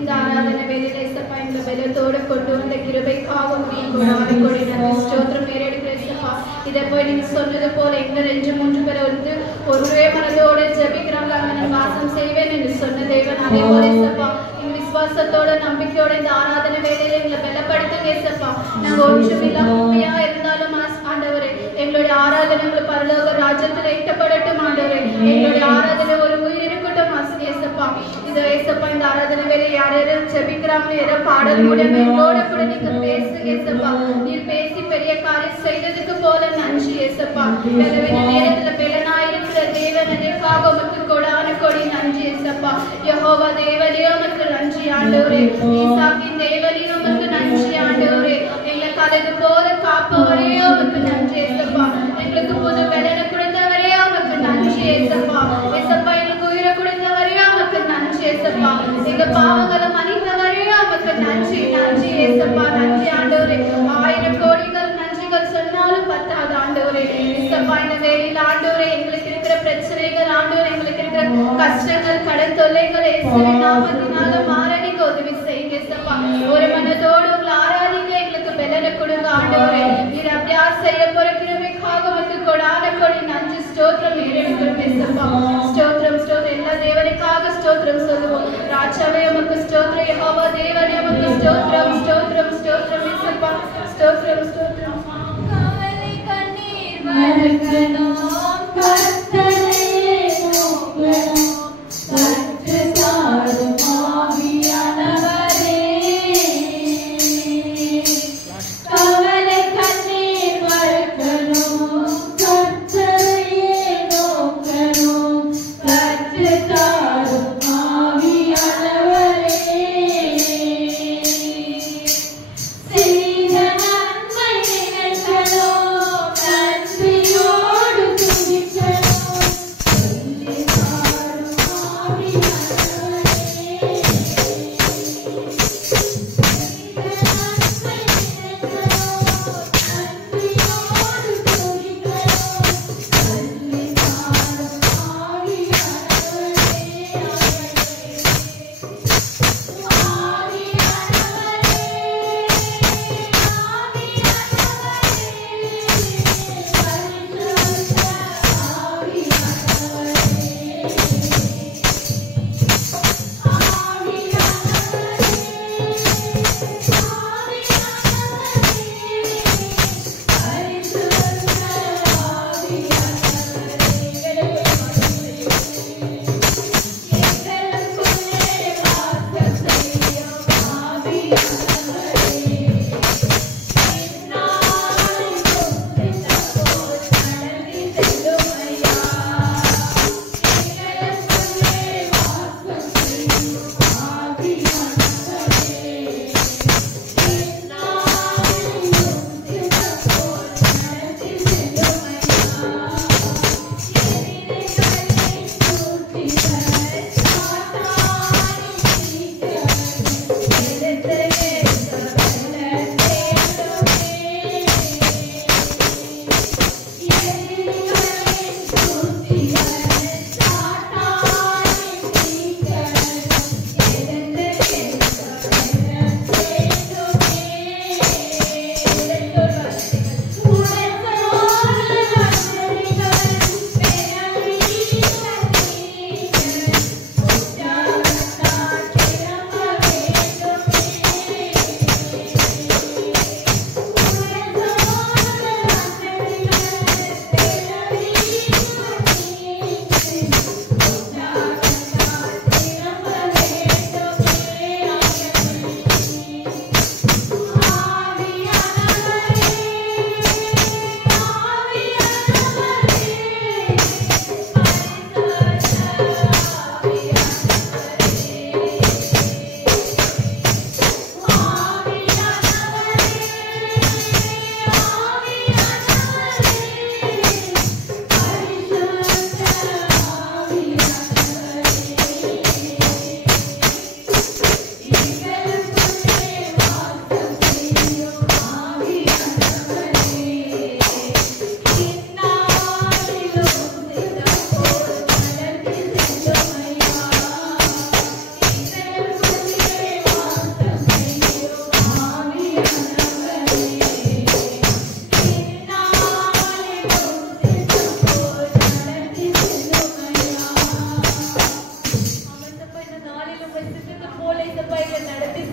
இந்த ஆராதனை வேலையில இயேசப்பா எங்களை பலத்தோட கொண்டு வந்த கிருபைக்காக ஸ்தோத்திரம் ஏறெடுக்கிற இயேசப்பா. இதை போய் நீங்க சொன்னது போல எங்க 2-3 பேரை வந்து ஒரே மனதோட ஜெபிக்கிறாங்க, அங்க நான் வாசம் செய்வேன் என்று சொன்ன தேவன். அதே போல இயேசப்பா எங்க விசுவாசத்தோட நம்பிக்கையோட இந்த ஆராதனை வேலையில எங்களை பலப்படுத்துங்க இயேசப்பா. நாங்க ஒன்றுமில்லாம உண்மையா இருந்தாலும் ஆண்டவரே எங்களுடைய ஆராதனை உங்களை பரலோக ராஜ்யத்துல எட்டப்படட்டும் ஆண்டவரே. எங்களுடைய ஆராதனை ஒரு உயிர் இருக்கட்டும் இயேசப்பா. இந்த இயேசப்பா இந்த ஆராதனை வேலை யாரும் ஜெபிக்கிறாங்களோ ஏதோ பாடல் மூலமா எங்களோட கூட நீங்க பேசுங்க இயேசப்பா. நீர் பேசி பெரிய காரியம் செய்ததுக்கு போல நன்றி இயேசப்பா. நேரத்துல பெலனாயிருக்கிற தேவனுக்காக உமக்கு கொடான கொடி நன்றி இயேசப்பா. யெகோவா தேவனே உமக்கு நன்றி ஆண்டவரே. ஈசாக்கின் தேவனே உமக்கு நன்றி ஆண்டவரே. எங்களை கலது போல காப்பவரே உமக்கு நன்றி இயேசப்பா. எங்களுக்கு புது பலனை கொடுத்தவரே உமக்கு நன்றி இயேசப்பா. இயேசப்பா எங்களுக்கு உயிரை கொடுத்தவரே உமக்கு நன்றி இயேசப்பா. எங்க பாவங்களை மன்னித்தவரே உமக்கு நன்றி நன்றி இயேசப்பா. நன்றி ஆண்டவரே. 1000 கோடிகள் நன்றிகள் சொன்னாலும் பத்தாது ஆண்டவரே. இயேசப்பா இந்த வேளையில ஆண்டவரே எங்களுக்கு இருக்கிற பிரச்சனைகள் ஆண்டவரே எங்களுக்கு இருக்கிற கஷ்டங்கள் கடன் தொல்லைகள் இயேசுவின் நாமத்தினால மாற நீங்க உதவி செய்யுங்க இயேசப்பா. ஒரு மனதோடு உங்களை ஆராதிங்க, எங்களுக்கு பலனை கொடுங்க ஆண்டவரே. நீர் அப்படியா செய்ய போற கிருபைக்காக உமக்கு கொடான கொடி நன்றி ஸ்தோத்திரம் ஏறெடுக்கிறோம் இயேசப்பா. ஸ்தோத்திரம் ஸ்தோத்திரம். எல்லா தேவனுக்காக ஸ்தோத்திரம் சொல்லுவோம். ராஜாவே உமக்கு ஸ்தோத்திரம். யெகோவா தேவனே உமக்கு ஸ்தோத்திரம் ஸ்தோத்திரம் ஸ்தோத்திரம் இயேசப்பா. ஸ்தோத்திரம் ஸ்தோத்திரம். கவலை கண்ணீர் மறக்கணும் கர்த்தரையே நோக்கணும் கற்று தாரும் ஆவியானவரே. கவலை கண்ணீர் மறக்கணும் கர்த்தரையே நோக்கணும் கற்று தாரும் ஆவியானவரே. செய்த நன்மை நினைக்கணும் நன்றியோடு துதிக்கணும்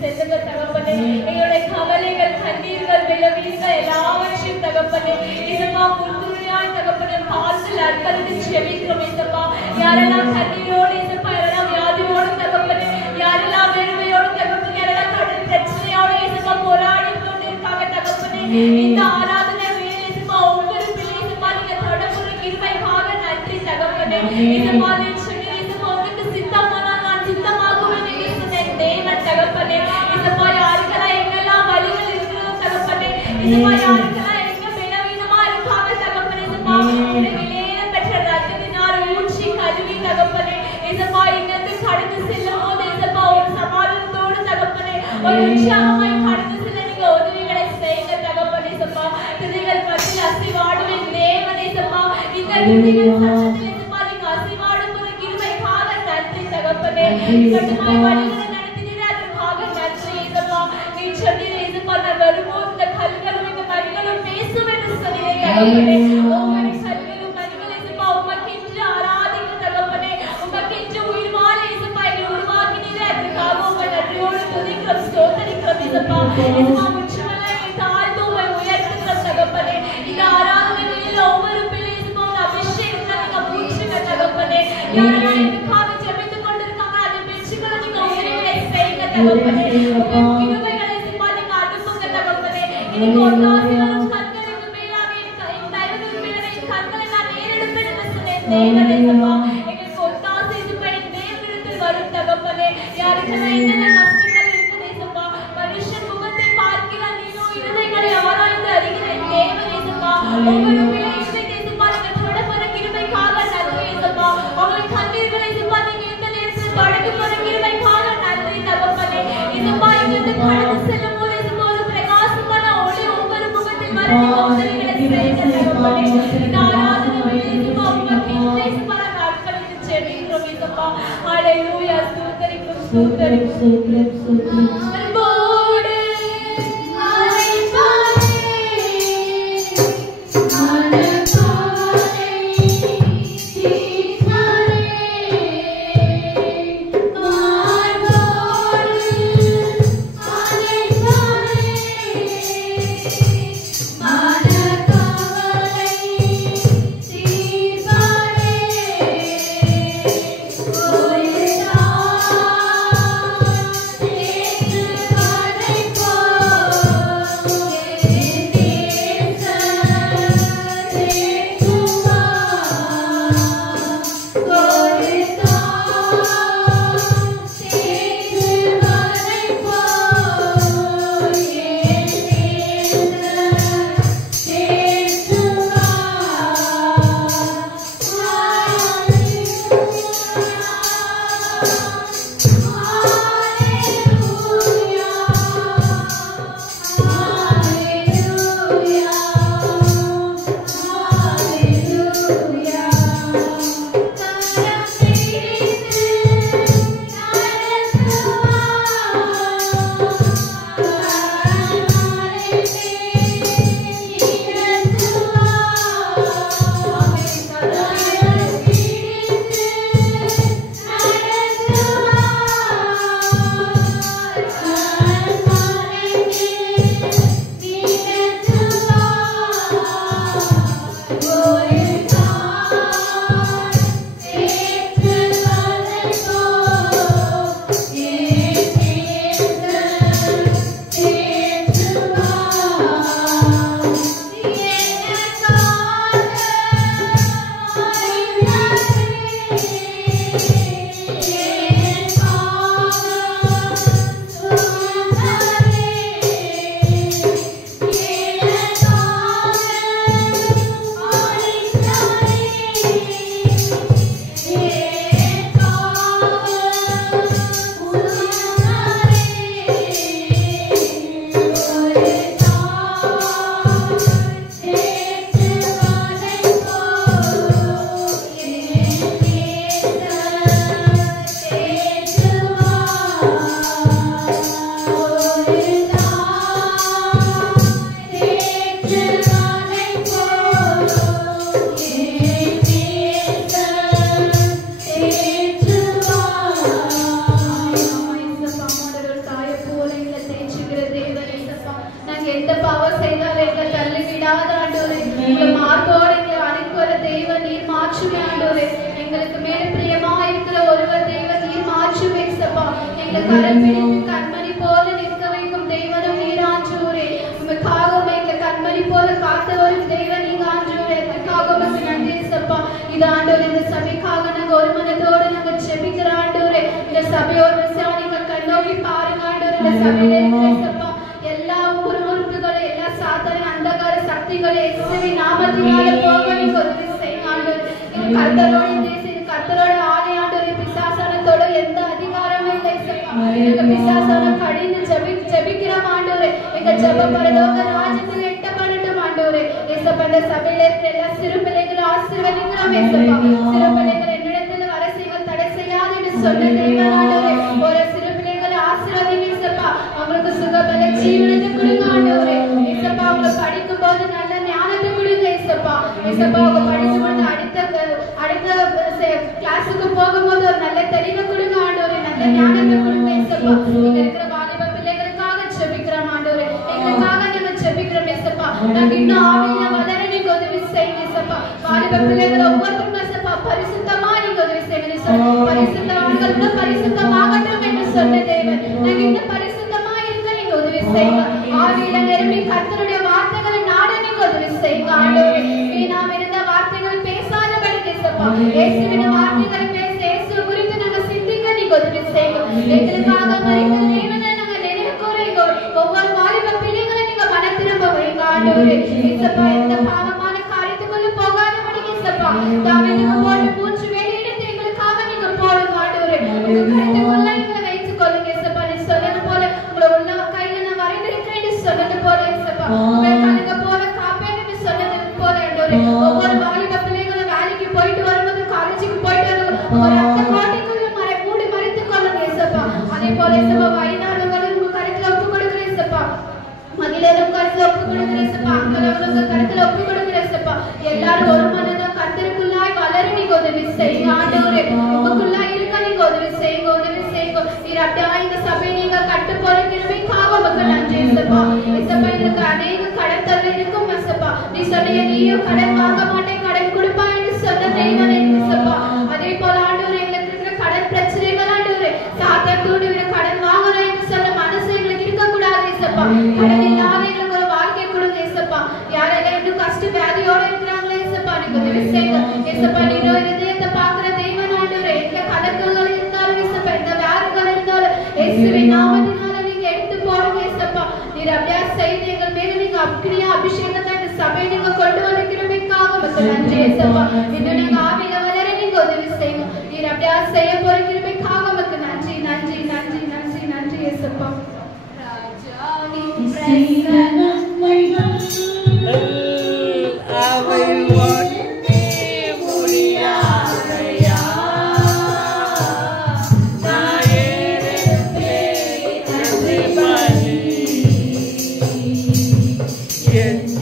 செல்லுங்க தகப்பனே. எங்களுடைய கவலைகள், கண்ணீர்கள், விளவீர்கள் எல்லாவற்றையும் தகப்பனே இசப்பா முழுமையாய் தகப்பனே பாதத்தில் அர்ப்பணித்து ஜெபிக்கிறோம் இசப்பா. யாரெல்லாம் கண்ணீரோடு இசப்பா, யாரெல்லாம் வியாதியோடு தகப்பனே, யாரெல்லாம் வெறுமையோடு தகப்பனே, யாரெல்லாம் கடன் பிரச்சனையோடு இசப்பா போராடி கொண்டிருக்காங்க தகப்பனே, இந்த ஆராதனை வேலை இசப்பா ஒவ்வொரு பிள்ளை இசப்பா நீங்க தொடர்புற கிருபைக்காக நன்றி தகப்பனே. இசப்பா நீ சொல்லி இசப்பா உங்களுக்கு சித்தமானால் நான் சித்தமாகுவேன் என்று சொன்ன தேவன் தகப்பனே. இசப்பா யாருக்கெல்லாம் எங்கெல்லாம் வழிகள் இருக்கிறதோ தகப்பனே, இசப்பா யாருக்கெல்லாம் எங்க பலவீனமா இருக்காங்க தகப்பனே, இசப்பா விலையில பெற்ற ரத்தத்தினால் ஊற்றி கழுவி தகப்பனே, இசப்பா இங்கிருந்து கடந்து செல்லும் போது இசப்பா ஒரு சமாதானத்தோடு தகப்பனே ஒரு உற்சாகமாய் கடந்து செல்ல நீங்க உதவிகளை செய்யுங்க தகப்பனே. இசப்பா துதிகள் மத்தியில் அசைவாடுவேன் தேவனே இசப்பா. இந்த துதிகள் சத்தத்தில் இசப்பா நீங்க அசைவாடும் ஒரு கிருபைக்காக நன்றி தகப்பனே. கட்டுமாய் வழிகளை நடத்தினீரே அதற்காக நன்றி இசப்பா. நீ சொன்னீரே இசப்பா நான் வரும்போது இந்த கல்களும் இந்த மணிகளும் பேசும் என்று சொன்னீரே தகப்பனே. ஒவ்வொரு கல்களும் மணிகளும் இசப்பா உமக்கென்று ஆராதிக்க தகப்பனே, உமக்கென்று உயிர் வாழ இசப்பா எங்களை உருவாக்கினீரே அதற்காக உங்க நன்றியோடு துதிக்கிறோம் ஸ்தோத்திரிக்கிறோம் இசப்பா. இசப்பா முற்றுமல்ல எங்களை தாழ்ந்து உம்மை உயர்த்துகிறோம் தகப்பனே. இந்த ஆராதனை வேளையில ஒவ்வொரு பிள்ளை இசப்பா உங்க அபிஷேகத்தை நீங்க ஊற்றுங்க தகப்பனே. யாரெல்லாம் எனக்காக ஜெபித்துக் கொண்டிருக்காங்க அதை பெற்றுக்கொள்ள நீங்க உதவிகளை செய்யுங்க தகப்பனே. உங்க கிருபைகளை இசப்பா நீங்க அனுப்புங்க தகப்பனே. இன்னைக்கு ஒட்டாசிகளும் கண்களுக்கு மேலாக என் தயவுக்கு மேலாக என் கண்களை நான் ஏறெடுப்பேன் என்று சொன்னேன் தேவனே இசப்பா. எங்களுக்கு ஒட்டாசி இசப்பா என் தேவனிடத்தில் வரும் தகப்பனே. யாருக்கெல்லாம் என்னென்ன கஷ்டங்கள் இருக்குது இசப்பா, மனுஷன் முகத்தை பார்க்கிற நீனோ இருதயங்களை ஆராய்ந்து அறிகிற தேவனே இசப்பா. ஒவ்வொரு பிள்ளை இருதயத்தை இசப்பா நீங்க தொடப்போற கிருபைக்காக நன்றி இசப்பா. அவர்கள் கண்ணீர்களை இசப்பா நீங்க இந்த நேரத்தில் தொடக்க போற கிருபைக்காக நன்றி தகப்பனே. இசப்பா இங்கிருந்து கடந்து செல்லும் போது இசப்பா ஒரு பிரகாசமான ஒளி ஒவ்வொரு முகத்தில் வர நீங்க உதவிகளை செய்யுங்க தகப்பனே. இந்த ஆராதனை வேளையில் இசப்பா உமக்கு இசப்பா நாங்கள் அர்ப்பணித்து ஜெபிக்கிறோம் இசப்பா. ஹல்லேலூயா ஸ்தோத்திரிக்கிறோம் ஸ்தோத்திரிக்கிறோம். அன்போடு அழைப்பாரே மனதாரை தீர்த்தாரே மார்போடு அழைப்பாரே மனதாரை தீர்த்தாரே ஒரு நாள் எங்களை கரம் பிடித்து கண்மணி போல நிற்க வைக்கும் தெய்வனும் நீர் ஆண்டவரே. உமக்காக எங்களை கண்மணி போல காத்து வரும் தெய்வம் நீங்க ஆண்டவரே. எதற்காக உமக்கு நன்றி ஏசப்பா. இது ஆண்டவரே இந்த சபைக்காக நாங்க ஒரு மனதோடு நாங்க ஜெபிக்கிற ஆண்டவரே. இந்த சபையோட நீங்க கண்ணோக்கி பாருங்க ஆண்டவரே. இந்த சபையில ஏசப்பா எல்லா உறுப்புகளும் எல்லா சாத்தான அந்தகார சக்திகளும் இயேசுவின் நாமத்தினால போக நீங்க உதவி செய்யுங்க ஆண்டவரே. இது கர்த்தரோட தேசம், இது கர்த்தரோட ஆலயம் ஆண்டவரே. பிசாசானத்தோட எந்த அதிகாரமும் இல்லை ஏசப்பா. எங்க பிசாசான கடிந்து ஜெபிக்கிற ஆண்டவரே. எங்க ஜெப பரலோக ராஜ்யத்தில் எட்டப்படட்டும் ஆண்டவரே. ஏசப்பா இந்த சபையில இருக்கிற எல்லா சிறு பிள்ளைகளை ஆசீர்வதிக்கிறோம் ஏசப்பா. சிறு பிள்ளைகள் என்னிடத்தில் வர செய்வது தடை செய்யாது என்று சொன்ன தெய்வம் ஆண்டவரே. ஒரு சிறு பிள்ளைகளை ஆசீர்வதிங்க ஏசப்பா. அவங்களுக்கு சுகபல ஜீவனத்தை கொடுங்க ஆண்டவரே. ஏசப்பா அவங்க படிக்கும் போது நல்ல ஞானத்தை கொடுங்க ஏசப்பா. ஏசப்பா அவங்க படிச்சு முடிந்து அடுத்த கிளாஸுக்கு போகும்போது ஒரு நல்ல தெளிவை கொடுங்க ஆண்டவரே. நல்ல ஞானத்தை கொடுங்க ஏசப்பா. இங்க இருக்கிற வாலிப பிள்ளைகளுக்காக ஜெபிக்கிறோம் ஆண்டவரே. எங்களுக்காக நாங்க ஜெபிக்கிறோம் ஏசப்பா. நாங்க இன்னும் ஆவியில வளர நீங்க உதவி செய்யுங்க ஏசப்பா. வாலிப பிள்ளைகள் ஒவ்வொருத்தரும் ஏசப்பா பரிசுத்தமா நீங்க உதவி செய்யுங்க ஏசப்பா. பரிசுத்தவான்கள் பரிசுத்தமாகட்டும் என்று சொன்ன தேவன். நாங்க இன்னும் பரிசுத்தமா இருக்க நீங்க உதவி செய்யுங்க. ஆவியில நிரம்பி கர்த்தருடைய வார்த்தைகளை நாட நீங்க உதவி செய்யுங்க ஆண்டவரே. வீணாம் இருந்த வார்த்தைகள் பேசாதபடி ஏசப்பா. இயேசுவின் வார்த்தைகளை பேச இயேசு குறித்து நாங்க சிந்திக்க நீங்க உதவி செய்யுங்க. எங்களுக்காக மரித்த தேவனை நாங்க நினைவு கூறுங்க. ஒவ்வொரு வாலிப பிள்ளைகளை நீங்க மனம் திரும்ப வைங்க ஆண்டவரே. ஏசப்பா எந்த பாவமான காரியத்துக்குள்ள போகாதபடி ஏசப்பா. தாவீதுக்கு போட்ட மூச்சு வெளியிடத்தை எங்களுக்காக நீங்க போடுங்க ஆண்டவரே. உங்க கருத்துக்குள்ள எங்களை வைத்துக் கொள்ளுங்க ஏசப்பா. நீ சொன்னது போல உங்களை உள்ள கையில நான் வரைந்திருக்கிறேன் சொன்னது போல ஏசப்பா. உங்களை கலங்க போல காப்பேன் என்று சொன்னது போல ஆண்டவரே. ஒவ்வொரு வாலிப பிள்ளைகளும் வேலைக்கு போயிட்டு வரும்போது காலேஜுக்கு போயிட்டு வரும்போது ஒரு ரத்த கோட்டைக்குள்ள மூடி மறைத்துக் கொள்ளுங்க ஏசப்பா. அதே போல ஏசப்பா வயதானவர்களும் உங்க கருத்துல ஒப்பு கொடுக்கிற ஏசப்பா. மகிழரும் கருத்துல ஒப்பு கொடுக்கிற ஏசப்பா. அங்கலவங்க கருத்துல ஒப்பு கொடுக்கிற ஏசப்பா. எல்லாரும் ஒரு மனதான் கர்த்தருக்குள்ளாய் வளர நீங்க உதவி செய்யுங்க ஆண்டவரே. உங்களுக்குள்ளாய் இருக்க நீங்க உதவி செய்யுங்க, உதவி செய்யுங்க. நீர் அப்படியே இந்த சபையை நீங்க கட்டு போற கிருபைக்காக உமக்கு நன்றி ஏசப்பா. ஏசப்பா இதுக்கு அநேக கடன் தர இருக்கும் ஏசப்பா. நீ சொன்ன நீயும் கடன் வாங்க மாட்டேன் கடன் கொடுப்பா என்று சொன்ன தெய்வனே ஏசப்பா. அதே போல ஆண்டவரே எங்களுக்கு இருக்கிற கடன் பிரச்சனைகள் ஆண்டவரே சாத்தான் தூண்டி கடன் வாங்கணும் என்று சொன்ன மனசு எங்களுக்கு இருக்க கூடாது ஏசப்பா. கடன் இல்லாத எங்களுக்கு ஒரு வாழ்க்கை கொடுங்க ஏசப்பா. யாரெல்லாம் இன்னும் கஷ்ட வியாதியோட இருக்கிறாங்களே ஏசப்பா நீங்க உதவி செய்யுங்க ஏசப்பா. நீரோ இதயத்தை பாக்குற தெய்வம் ஆண்டவரே. எந்த கலக்கங்கள் இருந்தாலும் ஏசப்பா, எந்த வியாதிகள் இருந்தாலும் இயேசுவின் நாமத்தினால நீங்க எடுத்து போடுங்க ஏசப்பா. நீர் அப்படியே செய்து எங்கள் மேல நீங்க அக்கினியா அபிஷேகத்தை இந்த சபையை நீங்க கொண்டு வந்திருக்கிறமைக்காக உமக்கு நன்றி ஏசப்பா. இன்னும் நீங்க ஆவியில வளர நீங்க உதவி செய்யுங்க. நீர் அப்படியே செய்ய போற கிருபைக்காக உமக்கு நன்றி நன்றி நன்றி நன்றி நன்றி ஏசப்பா. ராஜாவின் Yeah.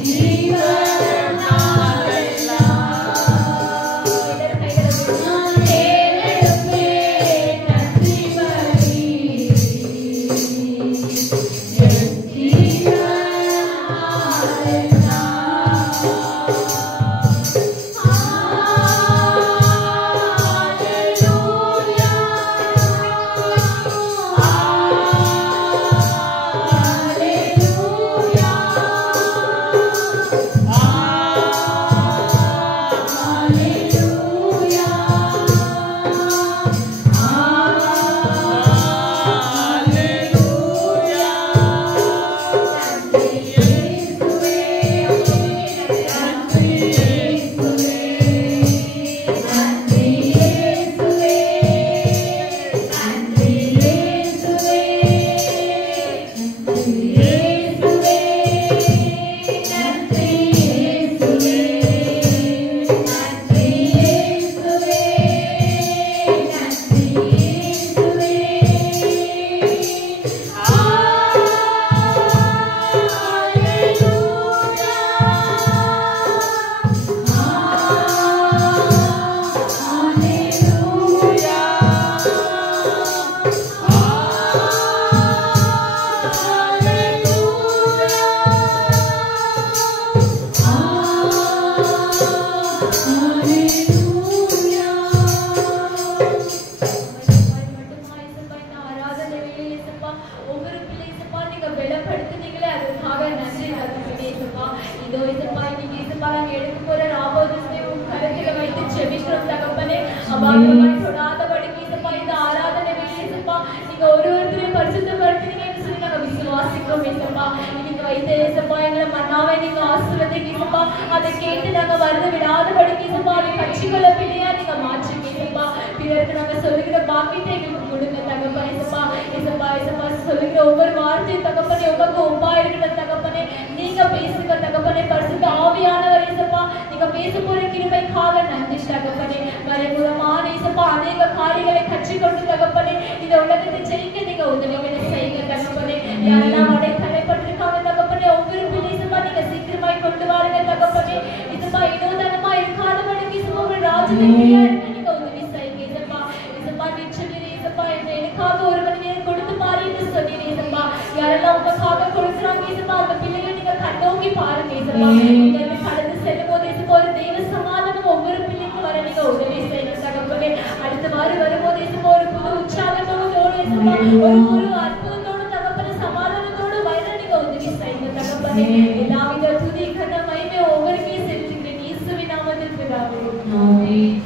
இதோ இசப்பா இன்னைக்கு இசப்பா நாங்கள் எடுக்க போற ராபோதத்தை உன் கருத்தில் வைத்து செபிக்கிறோம் தகப்பனே. அபாத்திரமாய் தொடாதபடிக்கு இசப்பா இந்த ஆராதனை வேலை இசப்பா நீங்க ஒருத்தரையும் பரிசுத்தப்படுத்தினீங்கன்னு சொல்லி நாங்கள் விசுவாசிக்கிறோம் இசப்பா. இன்னைக்கு வைத்த இசப்பா எங்களை மன்னாவை நீங்க ஆசீர்வதிங்க இசப்பா. அதை கேட்டு நாங்கள் வருது விடாதபடிக்கு இசப்பா அதை கட்சிகள பிள்ளையா நீங்க மாற்றுங்க இசப்பா. பிறருக்கு நாங்கள் சொல்லுகிற பாக்கியத்தை எங்களுக்கு கொடுங்க தகப்பா இசப்பா. இசப்பா இசப்பா சொல்லுகிற ஒவ்வொரு வார்த்தையும் தகப்பனே உங்களுக்கு ஒப்பா இருக்கிற தகப்பனே நீங்க பேசுங்க தகப்பனே. பரிசுத்த ஆவியானவர் இசப்பா நீங்க பேச போற கிருபைக்காக நன்றி தகப்பனே. மறைமுகமான இசப்பா அநேக காரியங்களை கற்றுக்கொண்டு தகப்பனே இந்த உலகத்தை ஜெயிக்க நீங்க உதவிகளை செய்யுங்க தகப்பனே. யாரெல்லாம் அடை தடைப்பட்டிருக்காங்க தகப்பனே ஒவ்வொரு பிள்ளை இசப்பா நீங்க சீக்கிரமாய் கொண்டு வாருங்க தகப்பனே. இசப்பா இதோதனமா இருக்காதபடிக்கு இசப்பா ஒரு ராஜ்யத்திலேயே நீங்க உதவி செய்யுங்க இசப்பா. இசப்பா நிச்சயம் இசப்பா எனக்காக ஒரு மனிதன் கொடுத்து பாரு என்று சொன்னீங்க இசப்பா. யாரெல்லாம் உங்களுக்காக கொடுக்குறாங்க இசப்பா அந்த பிள்ளைகளை நீங்க கண்ணோக்கி பாருங்க இசப்பா. நீங்க கடந்து செல்லும் போது இசப்பா ஒரு தெய்வ சமாதானம் ஒவ்வொரு பிள்ளைக்கும் வர நீங்க உதவி செய்யுங்க தகப்பனே. அடுத்த வாரம் வரும்போது இசப்பா ஒரு புது உற்சாகத்தோடு இசப்பா ஒரு புது அற்புதத்தோடு தகப்பனே சமாதானத்தோடு வர நீங்க உதவி செய்யுங்க தகப்பனே. எல்லாவித துதி கண்ண மகிமை ஒவ்வொருக்கே செலுத்துகிறேன் இயேசுவின் நாமத்தில் பிதாவே ஆமென்.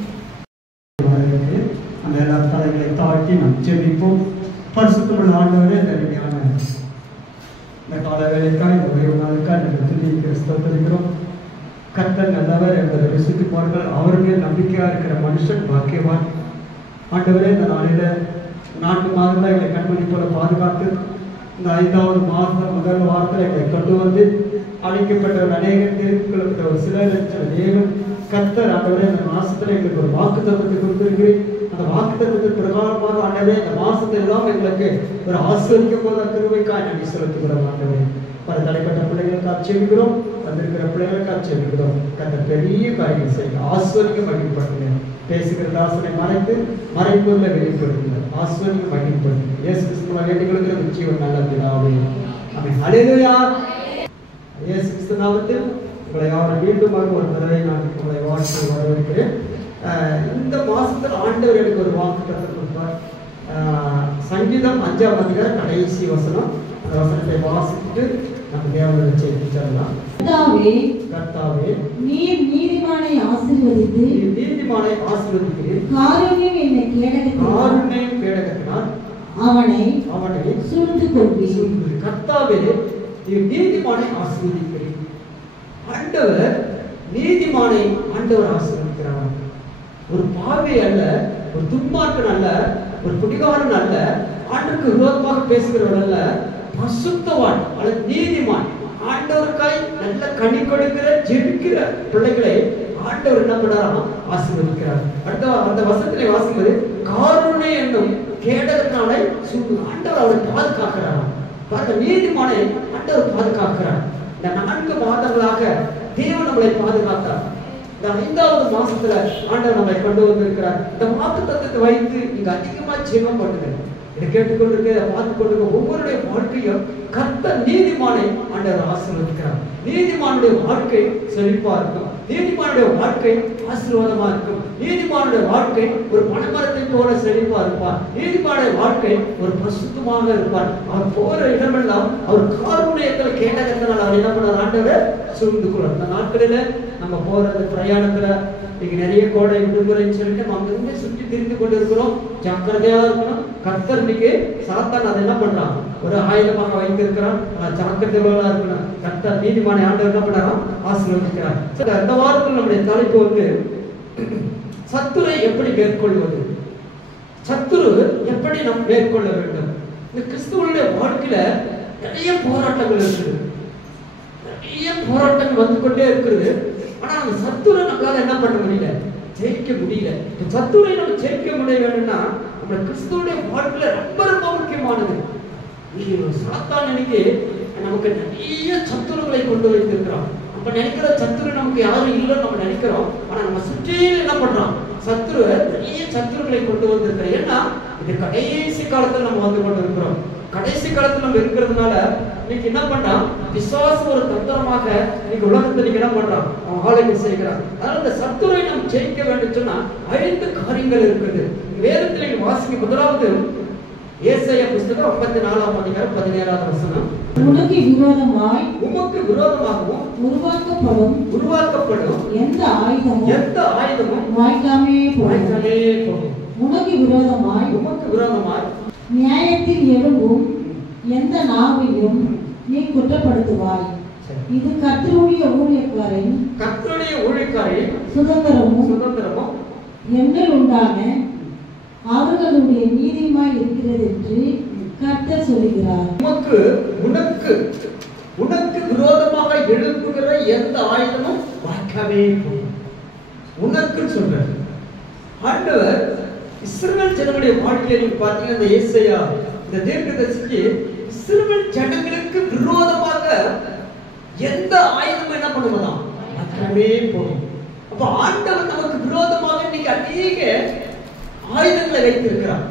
அந்த எல்லா தலைகளை தாழ்த்தி நாம் ஜெபிப்போம். பரிசுத்தமுள்ள ஆண்டவரே நன்மையான இந்த காலவேளைக்காய் இந்த ஒரு நாளுக்காய் நாங்கள் துதிக்கிற ஸ்தோத்திரிக்கிறோம். கர்த்தர் நல்லவர் என்பதை ருசித்துப்பார்கள். அவர் மேல் நம்பிக்கையாக இருக்கிற மனுஷன் பாக்கியவான். ஆண்டவரே இந்த நாளில் 4 மாதங்கள் எங்களை கண்மணி போல பாதுகாத்து இந்த 5வது மாதம் முதல் வாரத்தில் எங்களை கொண்டு வந்து அழைக்கப்பட்ட அநேக திருப்பிக்கப்பட்ட ஒரு சில லட்சம் தேவன் கர்த்தர் ஆண்டவரே இந்த மாசத்துல எங்களுக்கு ஒரு வாக்குத்தத்தத்தை கொடுத்திருக்கிறேன். அந்த வாக்குத்தத்தத்தின் பிரகாரமாக ஆண்டவரே இந்த மாசத்துல எல்லாம் எங்களுக்கு ஒரு ஆசீர்வதிக்க போத கிருபைக்காய் நன்றி செலுத்துகிறோம். ஆண்டவரே பல தலைப்பட்ட பிள்ளைகளுக்கு ஆட்சேபிக்கிறோம், வந்திருக்கிற பிள்ளைகளுக்கு ஆட்சேபிக்கிறோம். கர்த்தர் பெரிய காரியங்கள் செய்யுங்க, ஆசீர்வதிக்க மகிழ்ப்படுத்துங்க. பேசுகிற தாசனை மறைத்து மறைப்பொருளை வெளிப்படுத்துங்க, ஆசீர்வதிக்க மகிழ்ப்படுத்துங்க. இயேசு கிறிஸ்துவின் வேண்டிகளுக்கு நிச்சயம் நல்ல பிதாவே ஆமென். ஹல்லேலூயா. இயேசு கிறிஸ்து நாமத்தில் உங்களை யாரும் மீண்டும் ஒரு தடவை நான் உங்களை வாழ்த்து வரவேற்கிறேன். இந்த மாசத்தில் ஆண்டவர் எனக்கு ஒரு வாக்குத்தத்தம் கொடுப்பார். சங்கீதம் 5ஆம் அதிகாரம் கடைசி வசனம். அந்த வசனத்தை வாசித்துட்டு நம்ம தேவனை செய்யலாம். கர்த்தாவே நீர் நீதிமானை ஆசீர்வதித்து நீதிமானை ஆசீர்வதிக்கிறீர். காருண்யம் என்னை கேடகத்தினால் அவனை சூழ்ந்து கொள்வீர். கர்த்தாவே நீர் நீதிமானை ஆசீர்வதிக்கிறீர். ஆண்டவர் நீதிமானை ஆண்டவர் ஆசீர்வதிக்கிறார். ஒரு பாவி அல்ல, ஒரு துன்மார்க்கன் அல்ல, ஒரு குடிகாரன் அல்ல, ஆண்டுக்கு விரோதமாக பேசுகிறவன் அல்ல, பசுத்தவான் அல்லது நீதிமான். ஆண்டவருக்காய் நல்ல கனி கொடுக்கிற ஜெபிக்கிற பிள்ளைகளை ஆண்டவர் என்ன பண்ணாரா ஆசீர்வதிக்கிறார். அடுத்த அந்த வசனத்திலே வாசிக்கிறது காருண்யம் என்னும் கேடகத்தினாலே ஆண்டவர் அவரை பாதுகாக்கிறார். பாருங்க, நீதிமானை ஆண்டவர் பாதுகாக்கிறார். இந்த 4 மாதங்களாக தேவன் நம்மளை பாதுகாத்தார். இந்த 5வது மாசத்துல ஆண்டவர் நம்மை கொண்டு வந்திருக்கிறார். இந்த வாக்குத்தத்தத்தை வைத்து நீங்க அதிகமா ஜெபம் பண்ணுங்க. இதை கேட்டுக்கொண்டிருக்க பார்த்து கொண்டிருக்க ஒவ்வொருடைய வாழ்க்கையும் கர்த்தர் நீதிமானை ஆண்டவர் ஆசீர்வதிக்கிறார். நீதிமானுடைய வாழ்க்கை செழிப்பா இருக்கும், நீதிமானுடைய வாழ்க்கை ஆசீர்வாதமா இருக்கும், நீதிமானுடைய வாழ்க்கை ஒரு பனைமரத்தை போல செழிப்பா இருப்பார், நீதிமானுடைய வாழ்க்கை ஒரு பசுத்தமாக இருப்பார். அவர் போற இடமெல்லாம் அவர் காருண்யத்தில் கேட்டகத்தினால் அவர் என்ன பண்ணார் ஆண்டவர் சூழ்ந்து கொள்வார். இந்த நாட்களில நம்ம போறது பிரயாணத்துல இன்னைக்கு நிறைய கோடை விடுமுறைன்னு சொல்லிட்டு நம்ம அங்கிருந்து சுற்றி திரிந்து கொண்டு இருக்கிறோம். ஜாக்கிரதையா இருக்கணும். கர்த்தர் இன்னைக்கு சாத்தான் அதை என்ன பண்றான் ஒரு ஆயுதமாக வைத்திருக்கிறான். ஜாக்கிரதையா இருக்கணும். கர்த்தர் நீதிமான ஆண்டவர் என்ன பண்றான் ஆசீர்வதிக்கிறார். இந்த வாரத்தில் நம்முடைய தலைப்பு வந்து சத்துரை எப்படி மேற்கொள்வது, சத்துரு எப்படி நாம் மேற்கொள்ள வேண்டும். இந்த கிறிஸ்துவனுடைய வாழ்க்கையில நிறைய போராட்டங்கள் இருக்குது, நிறைய போராட்டங்கள் வந்து கொண்டே இருக்கிறது. ஆனா அந்த சத்துரை நம்மளால என்ன பண்ண முடியல, ஜெயிக்க முடியல. சத்துரை நம்ம ஜெயிக்க முடிய வேணும்னா நம்ம கிறிஸ்துவனுடைய வாழ்க்கையில ரொம்ப ரொம்ப முக்கியமானது. சாத்தான் இன்னைக்கு நமக்கு நிறைய சத்துருக்களை கொண்டு வைத்திருக்கிறோம். நம்ம நினைக்கிற சத்துரு நமக்கு யாரும் இல்லைன்னு நம்ம நினைக்கிறோம். ஆனா நம்ம சுற்றியில் என்ன பண்றோம், சத்துரு நிறைய சத்துருக்களை கொண்டு வந்திருக்கிறோம். ஏன்னா இது கடைசி காலத்துல நம்ம வந்து கொண்டு இருக்கிறோம். கடைசி காலத்துல நம்ம இருக்கிறதுனால இன்னைக்கு என்ன பண்றான் விசுவாசம் ஒரு தந்திரமாக இன்னைக்கு உலகத்தை நீங்க என்ன பண்றான் அவன் ஆளுகை செய்கிறான். அதனால இந்த சத்துரை நம்ம ஜெயிக்க வேண்டும் சொன்னா 5 காரியங்கள் இருக்குது. வேதத்தில் நீங்க வாசிக்க முதலாவது ஏசாயா புஸ்தகம் 54ஆம் அதிகாரம் 17ஆவது வசனம். உனக்கு விரோதமாய் உமக்கு விரோதமாகவும் உருவாக்கப்படும் எந்த ஆயுதமும் வாய்க்காமே போகும். உனக்கு விரோதமாய் நியாயத்தில் எழும்பும் எந்த நாவையும் நீ குற்றப்படுத்துவாய். இது கர்த்தருடைய ஊழியக்காரின் சுதந்திரமும் எங்கள் உண்டான அவர்களுடைய நீதியுமாய் இருக்கிறது என்று கர்த்தர் சொல்லுகிறார். உனக்கு விரோதமாக எழுப்புகிற எந்த ஆயுதமும் வாய்க்காமே போகும். உனக்கு சொல்றார் ஆண்டவர். இஸ்ரவேல் ஜனங்களுடைய வாழ்க்கையில நீங்க பாத்தீங்கன்னா இந்த ஏசாயா இந்த தீர்க்கதரிசிக்கு இஸ்ரவேல் ஜனங்களுக்கு விரோதமாக எந்த ஆயுதமும் என்ன பண்ணுவதாம் வாய்க்காமே போகும். அப்ப ஆண்டவர் நமக்கு விரோதமாக இன்னைக்கு அநேக ஆயுதங்களை வைத்திருக்கிறார்.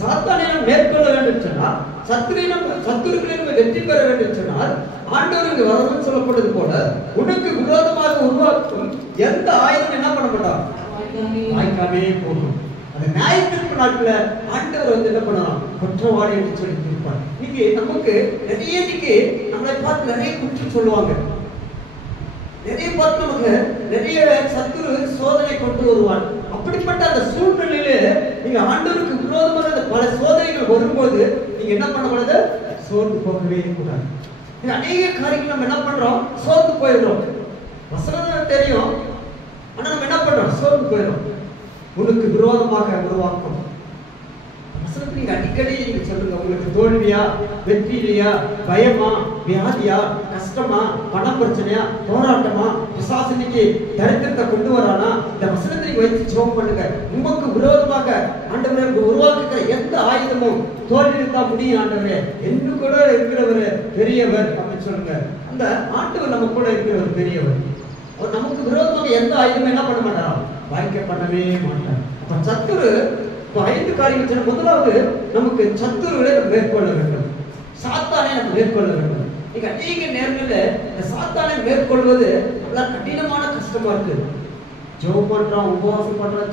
சாத்தானை நாம் மேற்கொள்ள வேண்டும் சொன்னால், சத்துருக்களை நம்ம வெற்றி பெற வேண்டும் சொன்னால், ஆண்டவருக்கு வரணும்னு சொல்லப்படுது போல உனக்கு விரோதமாக உருவாக்கும் எந்த ஆயுதம் என்ன பண்ண மாட்டான் வாய்க்காமே போகும். அந்த நியாயத்திற்கு நாட்கள ஆண்டவர் என்ன பண்ணலாம் குற்றவாளி என்று சொல்லி இருப்பார். இன்னைக்கு நமக்கு இன்னைக்கு நம்மளை பார்த்து நிறைய குற்றம் சொல்லுவாங்க. நிறைய பார்த்து நமக்கு நிறைய சத்துரு சோதனை கொண்டு வருவான். அப்படிப்பட்ட அந்த சூழ்நிலையில நீங்க ஆண்டவருக்கு விரோதமான பல சோதனைகள் வரும்போது நீங்க என்ன பண்ணக்கூடாது சோர்ந்து போகவே கூடாது. அநேக காரியங்கள் நம்ம என்ன பண்றோம் சோர்ந்து போயிடுறோம். வசனம் தெரியும், ஆனா நம்ம என்ன பண்றோம் சோர்ந்து போயிடும். உனக்கு விரோதமாக உருவாக்கும் வசனத்தை நீங்க அடிக்கடி நீங்க சொல்லுங்க. உங்களுக்கு தோல்வியா, வெற்றி இல்லையா, பயமா, வியாதியா, கஷ்டமா, பண பிரச்சனையா, போராட்டமா, பிசாசனிக்கு தரித்திரத்தை கொண்டு வரானா, இந்த வசனத்தை வைத்து ஜெபம் பண்ணுங்க. உமக்கு விரோதமாக ஆண்டவரே உருவாக்குகிற எந்த ஆயுதமும் தோல்விதான் முடியும். ஆண்டவரே என்ன கூட இருக்கிறவர் பெரியவர் அப்படின்னு சொல்லுங்க. அந்த ஆண்டவர் நம்ம கூட இருக்கிறவர் பெரியவர். அவர் நமக்கு விரோதமாக எந்த ஆயுதமும் என்ன பண்ண மாட்டாரா வாய்க்க பண்ணவே மாட்டார். அப்ப சத்துரு 5 காரியங்கள். முதலாவது நமக்கு சத்துருவை மேற்கொள்ள வேண்டும், சாத்தானை நம்ம மேற்கொள்ள வேண்டும். நீங்க அநேக நேரங்களில் இந்த சாத்தானை மேற்கொள்வது நல்லா கடினமான கஷ்டமா இருக்கு. ஜெபம் பண்றோம், உபவாசம் பண்றோம்,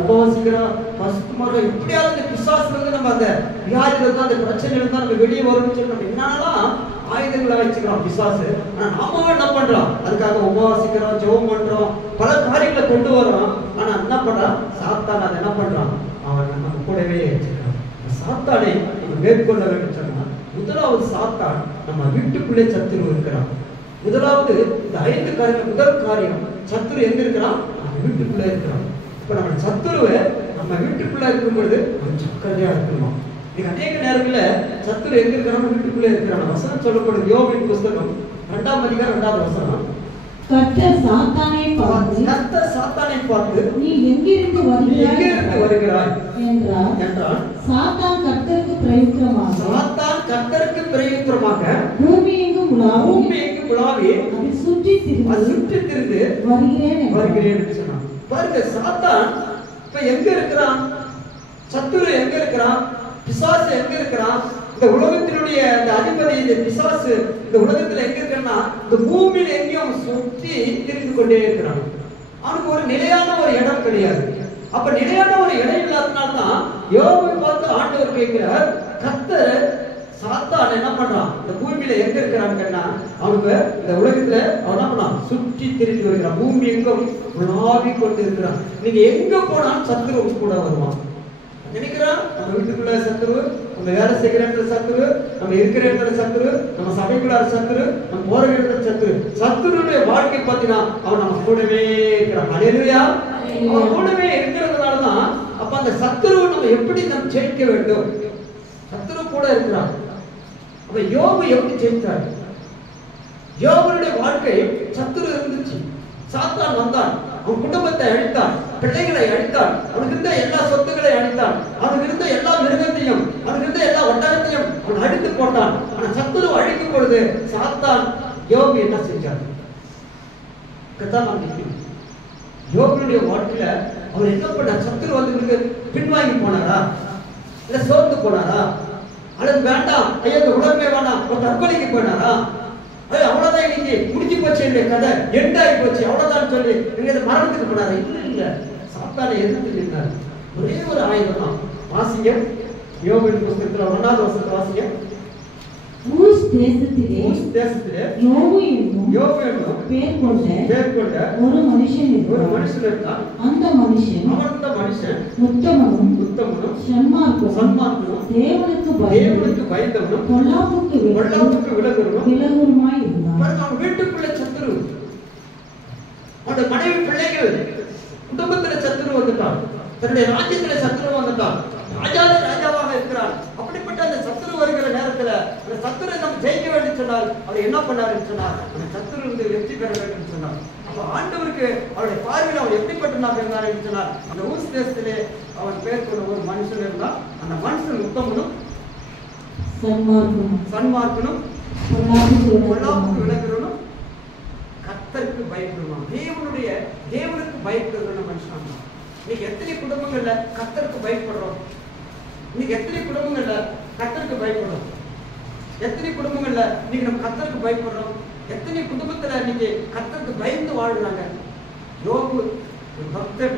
உபவாசிக்கிறோம், பசுமாறோம். எப்படியாவது இந்த பிசாசுல இருந்து நம்ம அந்த வியாதியில இருந்தா அந்த பிரச்சனையில இருந்தா நம்ம வெளியே வரணும்னு சொல்லி நம்ம என்னென்னலாம் ஆயுதங்களை வச்சுக்கிறோம் பிசாசு. ஆனா நாம என்ன பண்றோம் அதுக்காக உபவாசிக்கிறோம், ஜெபம் பண்றோம், பல காரியங்களை கொண்டு வரோம். ஆனா என்ன பண்றான் சாத்தான் அதை என்ன பண்றான் அவன் நம்ம கூடவே வச்சுக்கிறான். சாத்தானை நம்ம மேற்கொள்ள வேண்டும் சொன்னா முதலாவது சாத்தான் நம்ம வீட்டுக்குள்ளே சத்துரு இருக்கிறான். முதலாவது இந்த 5 காரியங்கள். முதல் காரியம் சத்துரு எங்க இருக்கிறான் நம்ம வீட்டுக்குள்ளே இருக்கிறான். இப்ப நம்ம சத்துருவை நம்ம வீட்டுக்குள்ள இருக்கும்பொழுது நம்ம ஜாக்கிரதையா இருக்கணும். நீங்க அநேக நேரங்களில் சத்துரு எங்க இருக்கிறான் வீட்டுக்குள்ளே இருக்கிறான். வசனம் சொல்லப்படுது யோபின் புஸ்தகம் 2ஆம் அதிகாரம் 2வது வசனம். கர்த்தர் சாத்தானை பார்த்து நீ எங்கிருந்து வருகிறாய் என்றார். சாத்தான் கர்த்தருக்கு பிரயுத்தரமாக பூமி எங்கும் உலாவி அதை சுற்றி திரிந்து வருகிறேன் என்று சொன்னான். பாருங்க சாத்தான் இப்ப எங்க இருக்கிறான், சத்துரு எங்க இருக்கிறான், பிசாசு எங்க இருக்கிறான், இந்த உலகத்தினுடைய அந்த அதிபதி இந்த பிசாசு இந்த உலகத்துல எங்க இருக்கிறான்னா இந்த பூமியில எங்கேயும் சுற்றி திரிந்து கொண்டே இருக்கிறான். அவனுக்கு ஒரு நிலையான ஒரு இடம் கிடையாது. அப்ப நிலையான ஒரு இடம் இல்லாதனால்தான் யோபை பார்த்து ஆண்டவர் கேட்கிறார், கர்த்தர் சாத்தான் என்ன பண்றான் இந்த பூமியில எங்க இருக்கிறான்னு கேட்டா அவனுக்கு இந்த உலகத்துல அவன் என்ன பண்ணான் சுற்றி திரிந்து வருகிறான். பூமி எங்கும் உலாவி கொண்டு இருக்கிறான். நீங்க எங்க போனாலும் சத்துரு கூட வருவான். நினைக்கிறான் நம்ம வீட்டுக்குள்ள சத்துரு, நம்ம வேலை செய்கிற இடத்துல சத்துரு, நம்ம இருக்கிற இடத்துல சத்துரு, நம்ம சபைக்குள்ள சத்துரு, நம்ம போற இடத்துல சத்துரு. சத்துருடைய வாழ்க்கை பார்த்தீங்கன்னா அவன் நம்ம கூடவே இருக்கிறான். ஹல்லேலூயா. அவன் கூடவே இருக்கிறதுனாலதான் அப்ப அந்த சத்துருவை நம்ம எப்படி நம்ம ஜெயிக்க வேண்டும், சத்துரு கூட இருக்கிறான். அப்ப யோபு எப்படி ஜெயித்தார்? யோபுடைய வாழ்க்கை சத்துரு இருந்துச்சு. சாத்தான் வந்தான், அவன் குடும்பத்தை அழித்தான், பிள்ளைகளை அழித்தான், அவனுக்கு இருந்த எல்லா சொத்துக்களை அழித்தான், அவனுக்கு இருந்த எல்லா மிருகத்தையும், அவனுக்கு இருந்த எல்லா ஒட்டகத்தையும் அவன் அழித்து போட்டான். ஆனா சத்துரு அழிக்கும் பொழுது சாத்தான் யோபு என்ன செஞ்சார்? யோபுடைய வாழ்க்கையில அவர் என்ன பண்ணார்? சத்துரு வந்து பின்வாங்கி போனாரா, இல்ல சோர்ந்து போனாரா, அல்லது வேண்டாம் ஐயோ இந்த உலகமே வேண்டாம் ஒரு தற்கொலைக்கு போனாரா, அவ்வளவுதான் இன்னைக்கு முடிஞ்சு போச்சு என்னுடைய கதை எண்டாகி போச்சு அவ்வளவுதான் சொல்லி நீங்க மரணத்துக்கு போனாரு? இல்ல இல்ல, சாத்தானை எதிர்த்து நின்றார். ஒரே ஒரு ஆயுதம் தான், வாசிங்க யோபின் புத்தகத்துல 1வது வசனத்தை வாசிங்க. ஊஸ் தேசத்திலே யோபு என்னும் பேர் கொண்ட ஒரு மனுஷன் இருந்தான். அந்த மனுஷன் உத்தமனும் சன்மார்க்கனும் தேவனுக்கு பயந்தவனும் பொல்லாப்புக்கு விலகுமாய் இருந்தான். அவன் வீட்டுக்குள்ள சத்துரு, அவனுடைய மனைவி பிள்ளைகள், குடும்பத்துல சத்துரு வந்துட்டான், தன்னுடைய ராஜ்யத்துல சத்துரு வந்துட்டான், ராஜாவாக இருக்கிறான். அப்படிப்பட்ட அந்த சத்துரு வருகிற நேரத்துல அந்த சத்துரை நம்ம ஜெயிக்க வேண்டும் சொன்னால் அவர் என்ன பண்ணாருன்னு சொன்னார், அந்த சத்துரு இருந்து வெற்றி பெற வேண்டும் சொன்னார். அப்ப ஆண்டவருக்கு அவருடைய பார்வையில் அவர் எப்படிப்பட்டவனாக இருந்தார் சொன்னார். அந்த ஊஸ் தேசத்திலே அவன் பேர் கொண்ட ஒரு மனுஷன் இருந்தான். அந்த மனுஷன் உத்தமனும் சன்மார்க்கனும் பொல்லாப்புக்கு விலகுறவனும் கர்த்தருக்கு பயப்படுவான். தேவனுக்கு பயப்படுற மனுஷன். இன்னைக்கு எத்தனை குடும்பங்கள்ல கர்த்தருக்கு பயப்படுறோம்? இன்னைக்கு எத்தனை குடும்பங்கள்ல கர்த்தருக்கு பயப்படுறோம்? எத்தனை குடும்பங்கள்ல இன்னைக்கு நம்ம கர்த்தருக்கு பயப்படுறோம்? எத்தனை குடும்பத்துல இன்னைக்கு கர்த்தருக்கு பயந்து வாழ்றாங்க? யோபு ஒரு பக்தர்,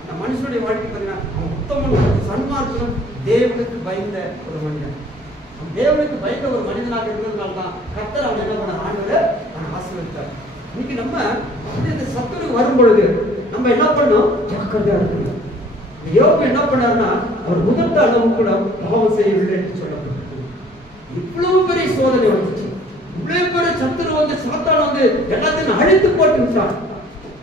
அந்த மனுஷனுடைய வாழ்க்கை பார்த்தீங்கன்னா அவன் உத்தமனும் சன்மார்க்கனும் தேவனுக்கு பயந்த ஒரு மனிதன். தேவனுக்கு பயந்த ஒரு மனிதனாக இருந்ததுனால தான் கர்த்தர் அவன் என்ன பண்ண ஆண்டவர் ஆசீர்வதித்தார். இன்னைக்கு நம்ம இந்த சத்துருக்கு வரும் பொழுது நம்ம என்ன பண்ணோம்? ஜாக்கிரதையா இருக்கணும். யோபு என்ன பண்ணாருன்னா அவர் முதல் அளவு கூட பாவம் செய்யவில்லை என்று சொல்லப்பட்டது. இவ்வளவு பெரிய சோதனை வந்துச்சு, இவ்வளவு பெரிய சத்துரு வந்து சாத்தான் வந்து எல்லாத்தையும் அழித்து போட்டுட்டான்.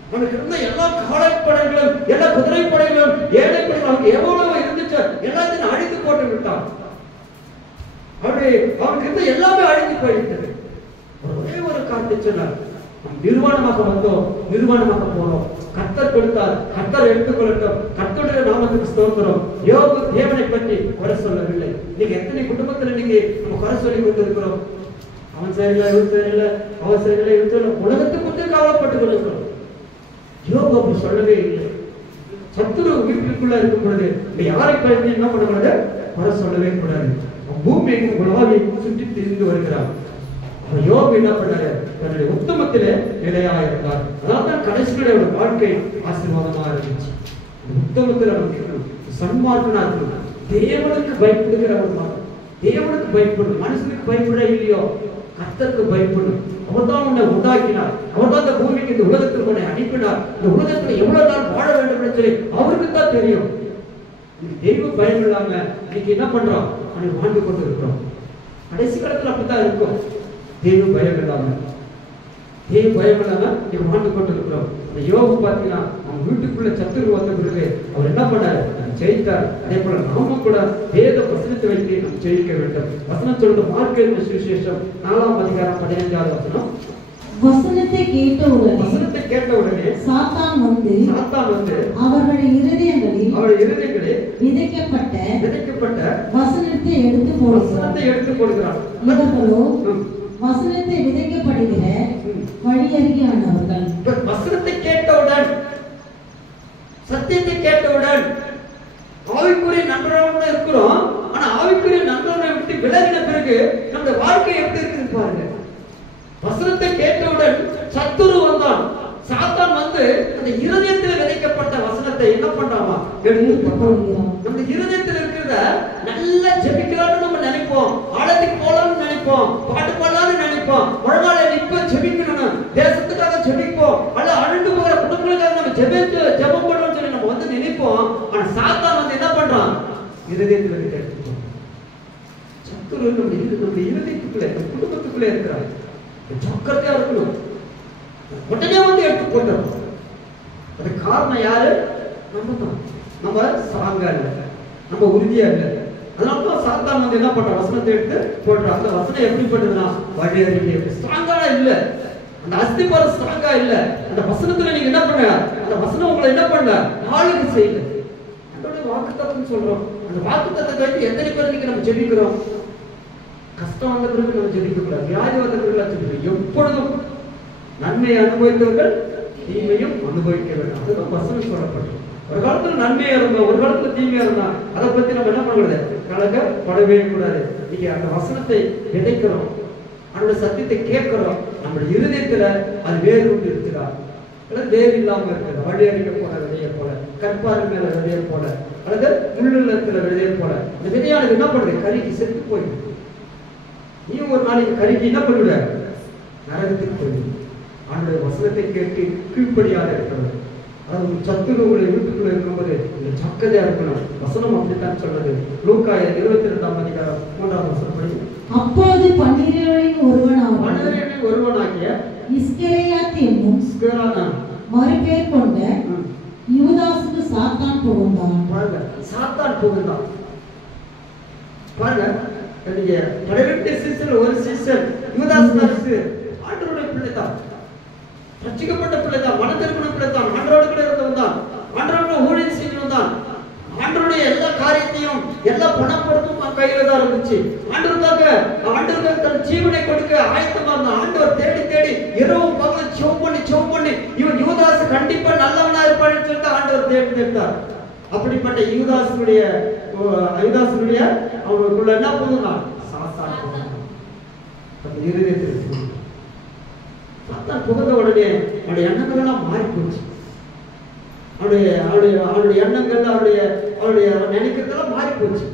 அவனுக்கு இருந்த எல்லா காளைப்படைகளும் எல்லா குதிரைப்படைகளும் ஏழைப்படைகளும் அவனுக்கு எவ்வளவு இருந்துச்சோ எல்லாத்தையும் அழித்து போட்டு விட்டான். அவனுக்கு இருந்த எல்லாமே அழித்து போயிட்டது. ஒரே ஒரு காரணத்தை சொன்னார், நிர்வாணமாக வந்தோம், நிர்வாணமாக போனோம். கர்த்தர் கொடுத்தார், கர்த்தர் எடுத்துக்கொள்ளட்டும், கர்த்தருடைய நாமத்துக்கு ஸ்தோத்திரம். யோபு தேவனை பற்றி குறை சொல்லவில்லை. நீங்க எத்தனை குடும்பத்துல நீங்க நம்ம குறை சொல்லி கொண்டு இருக்கிறோம்? அவன் சரியில்லை, இவன் சரியில்லை, அவன் சரியில்லை, இவன் சரியில்லை, உலகத்துக்கு கொஞ்சம் கவலைப்பட்டுக் கொண்டிருக்கிறோம். யோபு அப்படி சொல்லவே இல்லை. சத்துரு வீட்டுக்குள்ள இருக்கும் பொழுது யாரை பற்றி என்ன பண்ணக்கூடாது? குறை சொல்லவே கூடாது. பூமி உலகை சுற்றி திரிந்து வருகிறார். யோபு என்ன பண்ணாரு? தன்னுடைய உத்தமத்திலே நிலையாக இருந்தார். அதான் கடைசியுடைய ஒரு வாழ்க்கை ஆசீர்வாதமா இருந்துச்சு. உத்தமத்தில் இருக்கணும், சன்மார்க்கனா இருக்கணும், தேவனுக்கு பயப்படுகிற ஒரு மனம். தேவனுக்கு பயப்படணும், மனுஷனுக்கு பயப்பட இல்லையோ கர்த்தருக்கு பயப்படணும். அவர் தான் உன்னை உண்டாக்கினார், அவர் தான் இந்த பூமிக்கு இந்த உலகத்துக்கு உன்னை அனுப்பினார். இந்த உலகத்துல எவ்வளவு நாள் வாழ வேண்டும் சொல்லி அவருக்கு தான் தெரியும். தெய்வ பயம் இல்லாம இன்னைக்கு என்ன பண்றோம்? வாழ்ந்து கொண்டு இருக்கிறோம். கடைசி காலத்துல அப்படித்தான் இருக்கும். தெய்வ பயம் இல்லாம நீங்க வாழ்ந்து கொண்டு இருக்கிறோம். அந்த யோபு பாத்தீங்கன்னா அவன் வீட்டுக்குள்ள சத்துரு வந்த பிறகு அவர் என்ன பண்ணாரு? ஜெயித்தார். அதே போல நாம கூட வேத வசனத்தை வைத்து நாம் ஜெயிக்க வேண்டும். வசனம் சொல்ற மார்க்கு சுவிசேஷம் 4ஆம் அதிகாரம் 15வது வசனம். வசனத்தை கேட்ட உடனே சாத்தான் வந்து அவர்களுடைய இருதயங்களில் விதைக்கப்பட்ட வசனத்தை எடுத்து போடுகிறார். இவர்களோ வசனத்தை விதைக்கப்படுகிற வழியறியானவர்கள். வசனத்தை கேட்டவுடன், சத்தியத்தை கேட்டவுடன் ஆவிக்குரிய நண்பர்களோட இருக்கிறோம். ஆனா ஆவிக்குரிய நண்பர்களை விட்டு விலகின பிறகு நம்ம வாழ்க்கை எப்படி இருக்குது பாருங்க. வசனத்தை கேட்டவுடன் சத்துரு வந்தான், சாத்தான் வந்து அந்த இருதயத்தில் விதைக்கப்பட்ட வசனத்தை என்ன பண்றாமா? எடுத்து போடுகிறான். நம்ம இருதயத்தில் இருக்கிறத நல்லா ஜெபிக்கலாம்னு நம்ம நினைப்போம், ஆழத்துக்கு போலாம்னு நினைப்போம், பாட்டு பாடலாம்னு நினைப்போம், முழங்கால நிற்ப ஜெபிக்கணும், தேசத்துக்காக ஜெபிப்போம், அல்ல அழுண்டு போகிற குடும்பங்களுக்காக நம்ம ஜெபம் பண்ணணும்னு சொல்லி நம்ம வந்து நினைப்போம். ஆனா சாத்தான் வந்து என்ன பண்றான்? இருதயத்தில் விதைக்க சத்துரு நம்ம இருதயத்துக்குள்ள, குடும்பத்துக்குள்ள இருக்கிறார். ஜாக்கிரதையா இருக்கணும். உடனே வந்து எடுத்து போட்டோம். அது காரணம் யாரு? நம்ம தான். நம்ம ஸ்ட்ராங்கா இல்லை, நம்ம உறுதியா இல்லை. அதனாலதான் சாத்தான் வந்து என்ன பண்ற? வசனத்தை எடுத்து போடுற. அந்த வசனம் எப்படி பண்ணுதுன்னா வழி அறிக்கை ஸ்ட்ராங்கா இல்ல, அந்த அஸ்திபாரம் ஸ்ட்ராங்கா இல்ல. அந்த வசனத்துல நீங்க என்ன பண்ண? அந்த வசனம் உங்களை என்ன பண்ண? ஆளுக்கு செய்யல. அதோட வாக்குத்தத்தம் சொல்றோம். அந்த வாக்குத்தத்தத்தை வச்சு எத்தனை பேர் இன்னைக்கு நம்ம ஜெபிக்கிறோம்? கஷ்டம் வந்த பிறகு நம்ம ஜெபிக்க கூடாது, வியாதி வந்த பிறகு எப்பொழுதும் நன்மையை அனுபவித்தவர்கள் தீமையும் அனுபவிக்க வேண்டும். அதுதான் வசனம் சொல்லப்பட்டது. ஒரு காலத்துல நன்மையா இருந்தோம், ஒரு காலத்துல தீமையா இருந்தோம். அதை பத்தி நம்ம என்ன பண்ணக்கூடாது? கலக்கப்படவே கூடாது. நீங்க அந்த வசனத்தை விதைக்கிறோம், அந்த சத்தியத்தை கேட்கிறோம், நம்ம இருதயத்துல அது வேறு கொண்டு இருக்கிறார். வேறு இல்லாம இருக்கிறது. வழி அறிக்க போல விதைய போல, கற்பாரு மேல விதைய போல, அல்லது முள்ளுள்ள இருக்கிற விதையை போல அந்த விதையானது என்ன பண்ணுது? கருகி செத்து போயிடுது. நீ ஒரு நாளைக்கு கருகி என்ன பண்ணுவ? நரகத்துக்கு போயிடுது. ஆண்டவருடைய வசனத்தை கேட்டு கீழ்ப்படியாக இருக்கிறது. அதாவது சத்துரு உங்களை வீட்டுக்குள்ள இருக்கும்போது இந்த ஜாக்கிரதையா இருக்கணும். வசனம் அப்படித்தான் சொல்றது. லூக்கா 22ஆம் அதிகாரம் 3ஆம் வசனம் படி, அப்போது 12 ஒருவனாகிய இஸ்கரியோத்து என்னும் மறுபேர் கொண்ட யூதாசுக்கு சாத்தான் புகுந்தான். பாருங்க, சாத்தான் புகுந்தான். பாருங்க, நீங்க 12 சீசன் ஒரு சீசன் யூதாஸ் ஆண்டவருடைய பிள்ளை தான், ரட்சிக்கப்பட்ட பிள்ளை தான், மனதிற்குள்ள பிள்ளை தான், ஆண்டவரோடு கூட இருந்தவன் தான், ஆண்டவரோட ஊழியம் செய்தவன் தான். ஆண்டவருடைய எல்லா காரியத்தையும் எல்லா பணப்படுத்தும் கையில தான் இருந்துச்சு. ஆண்டவருக்காக தன் ஜீவனை கொடுக்க ஆயத்தமா இருந்தான். ஆண்டவர் தேடி தேடி இரவும் பகலும் செவ் பண்ணி இவன் யூதாஸ் கண்டிப்பா நல்லவனா இருப்பான்னு சொல்லிட்டு ஆண்டவர் தேர்ந்தெடுத்தார். அப்படிப்பட்ட யூதாசுடைய அவனுக்குள்ள என்ன போதுதான் சாத்தான் புகுந்த உடனே அவனுடைய எண்ணங்கள் எல்லாம் மாறி போச்சு. அவனுடைய எண்ணங்கள் அவனுடைய நினைக்கிறதெல்லாம் மாறி போச்சு.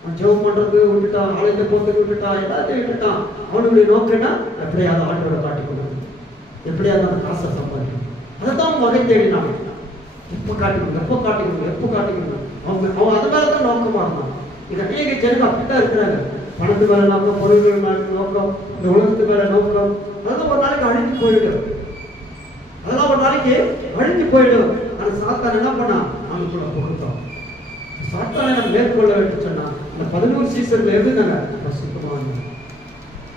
அவன் ஜெபம் பண்றது விட்டுட்டான், ஆலயத்தை போறதுக்கு விட்டுட்டான், எல்லாத்தையும் விட்டுட்டான். அவனுடைய நோக்கம்னா எப்படியாவது ஆண்டவரை காட்டி கொடுக்கணும், எப்படியாவது அந்த காசை சம்பாதிக்கணும். அதைத்தான் அவன் வகை தேடினான். எப்போ காட்டிக்கணும். அவன் அது மேலதான் நோக்கமா இருந்தான். இது அநேக ஜனங்க அப்படித்தான் இருக்கிறாங்க. பணத்து மேல நோக்கம், பொருள்கள் மேல நோக்கம், இந்த உலகத்து மேல நோக்கம், அதெல்லாம் ஒரு நாளைக்கு அழிஞ்சு போயிடும். அந்த சாத்தான் என்ன பண்ணான்? அவனுக்குள்ள புகுத்தான். சாத்தானை நம்ம மேற்கொள்ள வேண்டும் சொன்னா இந்த 11 சீசன்ல எழுதுனாங்க சுத்தமா.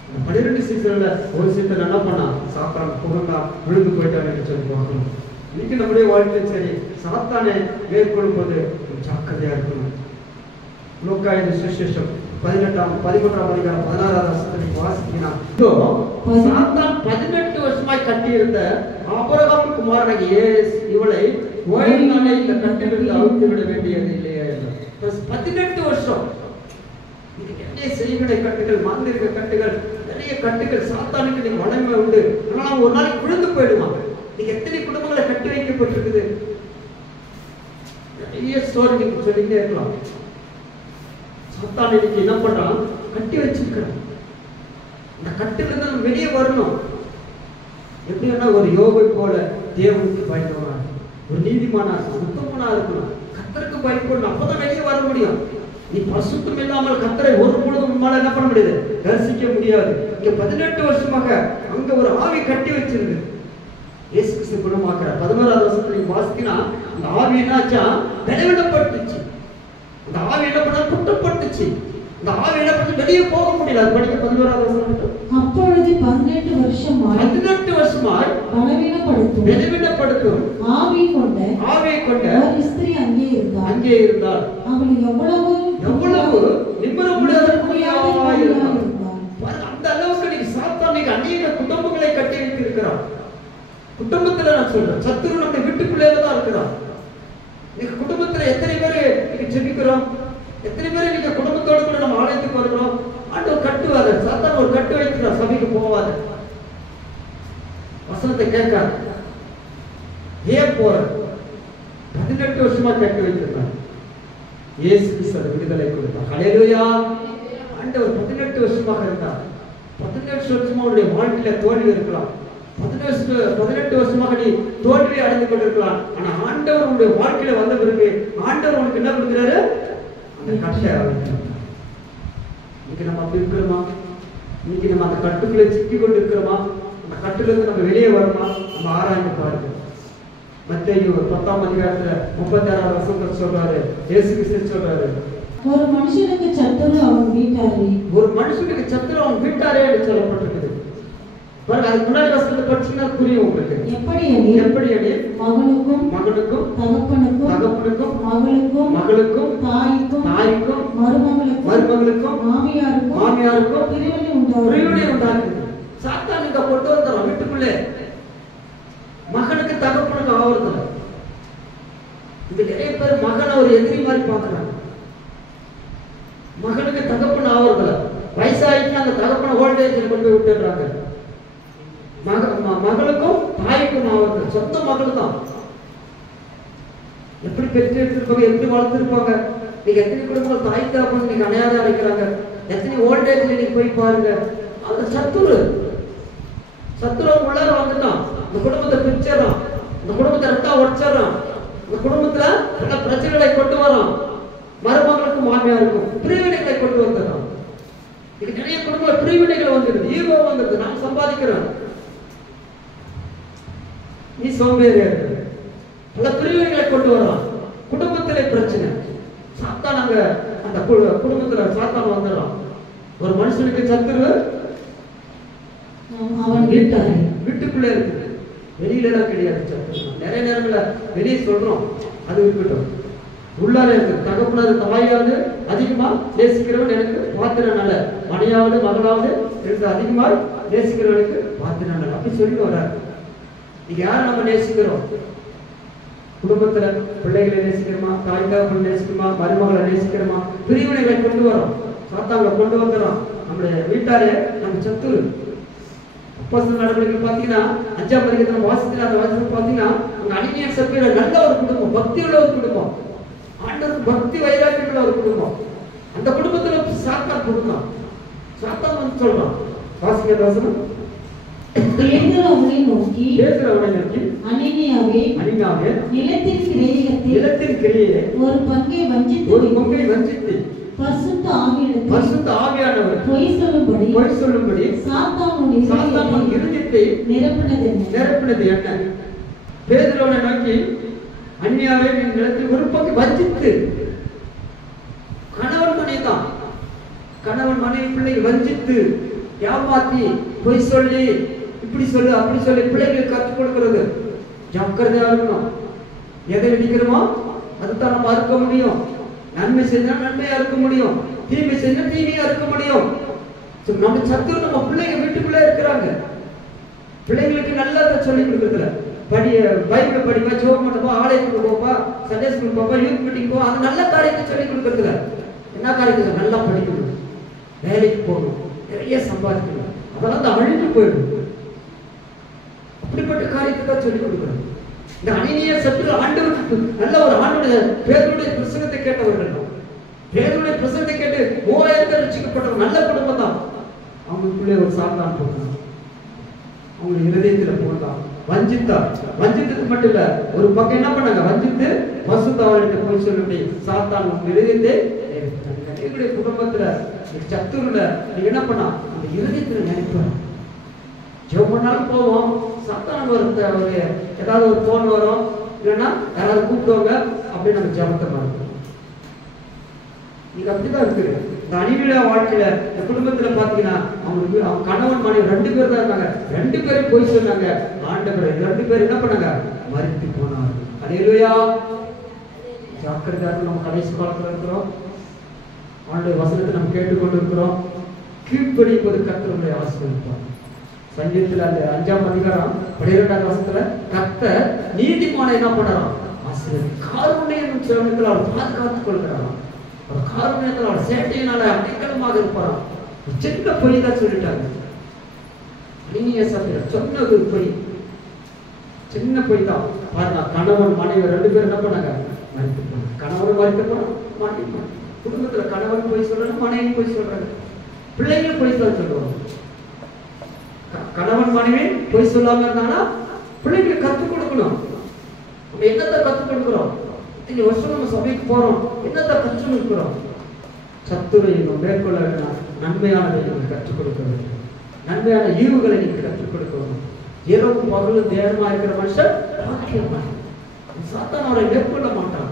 இந்த 12 சீசன்ல ஒரு சீசன் என்ன பண்ணா? சாத்தான் புகுந்தான், விழுந்து போயிட்டான்னு சொல்லி பார்க்கணும். இன்னைக்கு நம்முடைய வாழ்க்கையும் சரி, சாத்தானை மேற்கொள்ளும் போது ஜாக்கிரதையா இருக்கணும். லூக்கா சுவிசேஷம் 13ஆம் அதிகாரம் 16ஆம் வசனத்தை வாசிக்கினா, சாத்தான் 18 வருஷமாய் கட்டியிருந்த ஆபிரகாம் குமாரனாகிய இவளை ஓய்வு நாளை இந்த கட்டிலிருந்து அவிழ்த்து விட வேண்டியது இல்லையா? 18 வருஷம் நிறைய செய்வினை கட்டுகள், மாந்திரிக கட்டுகள், நிறைய கட்டுகள் சாத்தானுக்கு நீங்க வளமை உண்டு. அதனால ஒரு நாளைக்கு விழுந்து போயிடுவாங்க. நீங்க எத்தனை குடும்பங்களை கட்டி வைக்கப்பட்டிருக்குது? நிறைய ஸ்டோரி நீங்க சொல்லிட்டே இருக்கலாம். சாத்தான் இன்னைக்கு என்ன பண்றான்? கட்டி வச்சிருக்கிறான். இந்த கட்டிலிருந்து நம்ம வெளியே வரணும். எப்படின்னா ஒரு யோகை போல தேவனுக்கு பயந்தவனா, ஒரு நீதிமானா, உத்தமனா இருக்கணும். கர்த்தருக்கு பயப்படணும். அப்பதான் வெளியே வர முடியும். நீ பரிசுத்தம் இல்லாமல் கர்த்தரை ஒரு பொழுதும் உன்னால என்ன பண்ண முடியாது? தரிசிக்க முடியாது. இங்க 18 வருஷமாக அங்க ஒரு ஆவி கட்டி வச்சிருக்கு. இயேசு கிறிஸ்து குணமாக்குற 11ஆவது வசனத்துல நீங்க வாசிக்கினா, அந்த ஆவி என்னாச்சா? பலவீனப்பட்டுச்சு. அந்த ஆவி என்ன பண்ண? குற்றப்பட்டுச்சு. அந்த ஆவி என்ன பண்ண? வெளியே போக முடியல. அது படிக்க 11ஆவது வசனம். அப்பொழுது 18 வருஷமாய் பலவீனப்படுத்தும் ஆவி கொண்ட ஒரு ஸ்திரீ அங்கே இருந்தாள். அவள் எவ்வளவு நிம்மர முடியாத இருந்தாள். அந்த அளவுக்கு நீங்க சாத்தான் நீங்க அநேக குடும்பங்களை கட்டி வைத்திருக்கிறான். குடும்பத்துல நான் சொல்றேன், சத்துரு நம்ம வீட்டுக்குள்ளே தான் இருக்கிறான். நீங்க குடும்பத்துல எத்தனை பேர் நீங்க ஜெபிக்கிறோம்? எத்தனை பேர் நீங்க குடும்பத்தோட கூட நம்ம ஆலயத்துக்கு வருகிறோம்? ஆண்டவர் கட்டுவாரு. சாத்தான் ஒரு கட்டு வைக்கிறார். சபைக்கு போவாது, வசனத்தை கேட்காது. ஏன் போற? 18 வருஷமா கட்டு வைத்திருக்கார். இயேசு கிறிஸ்து விடுதலை கொடுத்தார். ஹல்லேலூயா. ஆண்டவர் 18 வருஷமாக இருந்தார். 18 வருஷமா உடைய வாழ்க்கையில தோல்வி இருக்கலாம். 18 வருஷமாக நீ தோல்வி அடைந்து கொண்டிருக்கலாம். ஆனா ஆண்டவர் உடைய வாழ்க்கையில வந்த பிறகு ஆண்டவர் உனக்கு என்ன கொடுக்கிறாரு? அந்த கட்டை அவிழ்க்கிறார். இன்னைக்கு நம்ம அப்படி இருக்கிறோமா? இன்னைக்கு நம்ம அந்த கட்டுக்குள்ளே சிக்கி கொண்டு இருக்கிறோமா? அந்த கட்டுலேருந்து நம்ம வெளியே வரணுமா? நம்ம ஆராய்ந்து பாருங்க. மத்தேயு 10ஆம் அதிகாரத்துல 36ஆவது வசனத்துல சொல்றாரு, இயேசு கிறிஸ்து சொல்றாரு, ஒரு மனுஷனுக்கு சத்துரு அவன் வீட்டாரே என்று சொல்லப்பட்டிருக்குது. பாருங்க, அதுக்கு முன்னாடி வசனத்தை படிச்சீங்கன்னா புரியும் உங்களுக்கு. எப்படி எனில் மகனுக்கும் தகப்பனுக்கும் மகளுக்கும் தாய்க்கும் மருமகளுக்கும் மாமியாருக்கும் பிரிவினை உண்டாக்குது. சாத்தான் இங்க கொண்டு வந்துடும் வீட்டுக்குள்ளே. மகனுக்கு தகப்பனுக்கு ஆவறதில்ல. இது நிறைய பேர் மகனை ஒரு எதிரி மாதிரி பாக்குறாங்க. மகனுக்கு தகப்பன் ஆவறதில்ல. வயசாயிட்டு அந்த தகப்பனை ஓல்டேஜில் கொண்டு போய் விட்டுறாங்க. மகளுக்கும் தாய்க்கும் ஆவறது சொந்த மகள் தான். எப்படி பெற்று எடுத்திருப்பாங்க, எப்படி வளர்த்துருப்பாங்க. நீங்க எத்தனை குடும்பங்கள் தாய் தாப்பன் நீங்க அணையாத அழைக்கிறாங்க. எத்தனை ஓல்டேஜ்ல நீங்க போய் பாருங்க. அந்த சத்துரு உள்ளார வந்துட்டான். அந்த குடும்பத்தை பிரிச்சிடறான், அந்த குடும்பத்தை ரெண்டா உடைச்சிடறான், அந்த குடும்பத்துல பல பிரச்சனைகளை கொண்டு வரான். மருமகளுக்கும் மாமியாருக்கும் பிரிவினைகளை கொண்டு வந்துடுறான். இது நிறைய குடும்ப பிரிவினைகள் வந்துடுது, ஈகோ வந்துடுது. நான் சம்பாதிக்கிறேன், நீ சோம்பேறியா இருக்கு, பல பிரிவினைகளை கொண்டு வரான். குடும்பத்திலே பிரச்சனை. சாத்தான் அங்க அந்த குடும்பத்துல சாத்தான் வந்துடுறான். ஒரு மனுஷனுக்கு சத்துரு அவன் வீட்டுக்குள்ளே இருக்கு, வெளியில எல்லாம் கிடையாது சத்துரு. நிறைய நேரங்கள வெளியே சொல்றோம், அது இருக்கட்டும். உள்ளார இருக்கு. தகப்பனாவது தாயாவது அதிகமா நேசிக்கிறவன் எனக்கு பாத்திரம் நல்ல, மனையாவது மகளாவது எனக்கு அதிகமா நேசிக்கிறவனுக்கு பாத்திரம் நல்ல அப்படி சொல்லி வர்றாரு. நீங்க யாரை நம்ம நேசிக்கிறோம்? குடும்பத்துல பிள்ளைகளை நேசிக்கிறோமா, தாய் தகப்பனை நேசிக்கிறோமா, மருமகளை நேசிக்கிறோமா? பிரிவினைகளை கொண்டு வரோம், சாத்தாங்களை கொண்டு வந்துடும். நம்முடைய வீட்டாரே நம்ம சத்துரு. அப்போஸ்தலர் நடவடிக்கைகள் பார்த்தீங்கன்னா 5ஆம் அதிகாரத்துல வாசிக்கிற அந்த வசனம் பார்த்தீங்கன்னா அங்க அனினிய சபையில நல்ல ஒரு குடும்பம், பக்தி உள்ள ஒரு குடும்பம், ஆண்டவருக்கு பக்தி வைராக்கியம் உள்ள ஒரு குடும்பம். அந்த குடும்பத்துல சாத்தான் கொடுத்தான். சாத்தான் வந்து சொல்றான், வாசிக்கிற வசனம், பேதுரு அவனை நோக்கி அனனியாவே நிலத்தின் கிரியையிலே ஒரு பங்கை வஞ்சித்து பரிசுத்த ஆவியானவர் பொய் சொல்லும்படி சாத்தானுடைய இருதயத்தை நிரப்பினது என்ன? பேதுரு அவனை நோக்கி அன்னியாவே நிலத்தில் ஒரு பங்கை வஞ்சித்து, கணவன் மனைவிதான், கணவன் மனைவி பிள்ளைகள் வஞ்சித்து ஏமாத்தி பொய் சொல்லி இப்படி சொல்லு அப்படி சொல்லி பிள்ளைகளுக்கு கற்றுக் கொடுக்கிறது. ஜாக்கிரதையா இருக்கணும். எதை விதிக்கிறோமோ அதுதான் நம்ம அறுக்க முடியும். நன்மை செஞ்சா நன்மையா இருக்க முடியும், தீமை செஞ்சா தீமையா இருக்க முடியும். நம்ம சத்துரு நம்ம பிள்ளைங்க வீட்டுக்குள்ளே இருக்கிறாங்க. பிள்ளைங்களுக்கு நல்லதை சொல்லி கொடுக்கறதுல பைபிள் படிப்பா, ஜெபம் பண்ணப்பா, ஆலயத்துக்கு போப்பா, சண்டே ஸ்கூல் போப்பா, யூத் மீட்டிங் போ, அது நல்ல காரியத்தை சொல்லி கொடுக்கறதுல. என்ன காரியத்தை? நல்லா படிக்கணும், வேலைக்கு போகணும், நிறைய சம்பாதிக்கணும், அதெல்லாம் அழிஞ்சு போயிடும். அப்படிப்பட்ட காரியத்தை தான் சொல்லிக் கொடுக்கணும். இந்த அனினிய சத்துரு ஆண்டவருக்கு நல்ல ஒரு ஆண்டுடைய பேதுருடைய பிரசங்கத்தை கேட்டவர்கள், பேதுருடைய பிரசங்கத்தை கேட்டு 3000 பேர் ரட்சிக்கப்பட்டவங்க, நல்ல குடும்பம் தான். அவங்களுக்குள்ளே ஒரு சாத்தான் போனான், அவங்க இருதயத்துல போனான், வஞ்சித்தார். வஞ்சித்தது மட்டும் இல்ல, ஒரு பக்கம் என்ன பண்ணாங்க, வஞ்சித்து பசுத்தாவர்கிட்ட போய் சொல்லி சாத்தான் உங்க இருதயத்தை எங்களுடைய குடும்பத்துல சத்துருல நீங்க என்ன பண்ணா அந்த இருதயத்துல நினைப்போம். ஜெபம் பண்ணாலும் போவோம், சாத்தான் ஒரு ஏதாவது ஒரு போன் வரும், இல்லைன்னா யாராவது கூப்பிடுவாங்க, அப்படியே நம்ம ஜெபத்தை மறந்துடும். நீங்க அப்படிதான் இருக்குது. இந்த அணிவிழா வாழ்க்கையில இந்த குடும்பத்துல பாத்தீங்கன்னா அவங்க கணவன் மனைவி 2 பேர் தான் இருந்தாங்க. 2 பேரும் போய் சொன்னாங்க. ஆண்டவர் 2 பேர் என்ன பண்ணாங்க, மரித்து போனாங்க. அல்லேலூயா. ஜாக்கிரதையா நம்ம கடைசி காலத்துல இருக்கிறோம். ஆண்டவர் வசனத்தை நம்ம கேட்டுக்கொண்டு இருக்கிறோம். கீழ்ப்படிப்பது கர்த்தருடைய ஆசீர்வாதம். சங்கீதத்துல அந்த 5ஆம் அதிகாரம் 12ஆம் வசனத்துல கர்த்தர் நீதிமானை என்ன பண்றாராம், ஆசீர்வதி காருண்யம் சிறமத்தில் அவர் பாதுகாத்துக் கொள்கிறாராம். அவர் காருண்யத்தில் அவர் சேட்டையினால அடைக்கலமாக இருப்பாராம். சின்ன பொய் தான் சொல்லிட்டாங்க. அனினிய சபையில சொன்னது பொய், சின்ன பொய் தான். பாருங்க, கணவன் மனைவி 2 பேரும் என்ன பண்ணாங்க, மறித்து போனாங்க. கணவன் மறித்து போனான், மாட்டிப்பான். குடும்பத்துல கணவன் போய் சொல்றாங்க, மனைவி போய் சொல்றாங்க, பிள்ளைங்களும் போய் சொல்லுவாங்க. கணவன் மனைவி போய் சொல்லாம இருந்தாங்கன்னா பிள்ளைங்களுக்கு கற்றுக் கொடுக்கணும். நம்ம என்னத்தை கற்றுக் கொடுக்கிறோம்? இத்தனை வருஷம் நம்ம சபைக்கு போறோம், என்னத்தை கற்றுக் கொடுக்கிறோம்? சத்துரை மேற்கொள்ள வேண்டாம், நன்மையானதை நீங்கள் கற்றுக் கொடுக்க வேண்டும், நன்மையான ஈவுகளை நீங்கள் கற்றுக் கொடுக்கணும். இரவு பகலும் தேவமா இருக்கிற மனுஷன் பாக்கியவான். சாத்தான் அவரை மேற்கொள்ள மாட்டான்.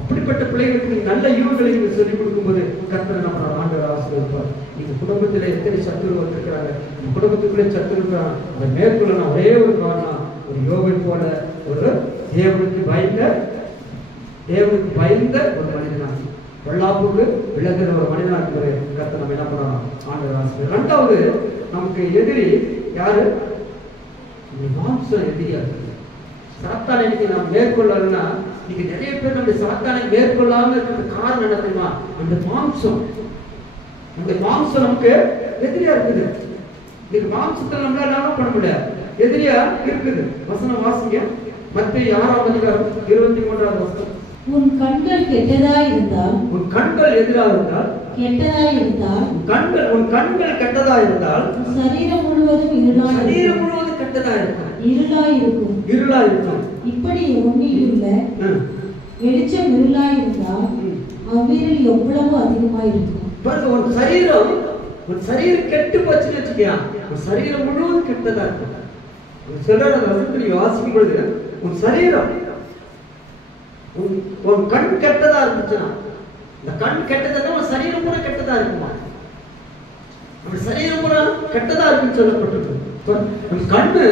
அப்படிப்பட்ட பிள்ளைகளுக்கு நீங்க நல்ல ஈவுகளை நீங்க சொல்லிக் கொடுக்கும்போது கர்த்தர் நம்ம ஆண்டவர் ஆசீர்வதிப்பார். நீங்க குடும்பத்திலே எத்தனை சத்துரு வந்திருக்கிறாங்க, இந்த குடும்பத்துக்குள்ளே சத்துரு இருக்கிறாங்க, அதை மேற்கொள்ளணும். ஒரே ஒரு காரணம், ஒரு யோகை போல ஒரு தேவனுக்கு பயந்த ஒரு மனிதனாக, பொல்லாப்புக்கு விலகுற ஒரு மனிதனாக இருக்கிற கர்த்தர் நம்ம என்ன பண்ணலாம், ஆண்டவர் ஆசீர்வதிப்பார். 2வது, நமக்கு எதிரி யாரு? மாம்சம் எதிரியா இருக்கு. சாத்தானை இன்னைக்கு நாம் மேற்கொள்ளலன்னா, இன்னைக்கு நிறைய பேர் நம்முடைய சாத்தானை மேற்கொள்ளாம இருக்கிறது காரணம் என்ன தெரியுமா? அந்த மாம்சம். அந்த மாம்சம் நமக்கு எதிரியா இருக்குது. இன்னைக்கு மாம்சத்தை நம்மளால என்ன பண்ண முடியாது, எதிரியா இருக்குது. வசனம் வாசிங்க, மத்தேயு 6ஆம் அதிகாரம் 23ஆவது வசனம். உன் கண்கள் கெட்டதாய் இருந்தால், உன் கண்கள் எதிராக இருந்தால், கெட்டதாய் இருந்தால், உன் கண்கள் கெட்டதா இருந்தால், சரீரம் முழுவதும் இருளாய் சரீரம் முழுவதும் கெட்டதா இருக்கும், இருளாய் இருக்கும். இருளா இருக்கும். இப்படி உன்னிலுள்ள வெளிச்சம் இருளாய் இருந்தால் அவ்விரல் எவ்வளவு அதிகமாய் இருக்கும். பாருங்க, உன் சரீரம் கெட்டு போச்சுன்னு வச்சுக்கியா, உன் சரீரம் முழுவதும் கெட்டதா இருக்கும். சொல்ற வசனத்தில் வாசிக்கும் பொழுது உன் சரீரம், உன் கண் கெட்டதா இருந்துச்சுன்னா, இந்த கண் கெட்டதுன்னா உன் சரீரம் பூரா கெட்டதா இருக்குமா? உன் சரீரம் பூரா கெட்டதா இருக்குன்னு சொல்லப்பட்டிருக்கு. உன் கண்ணு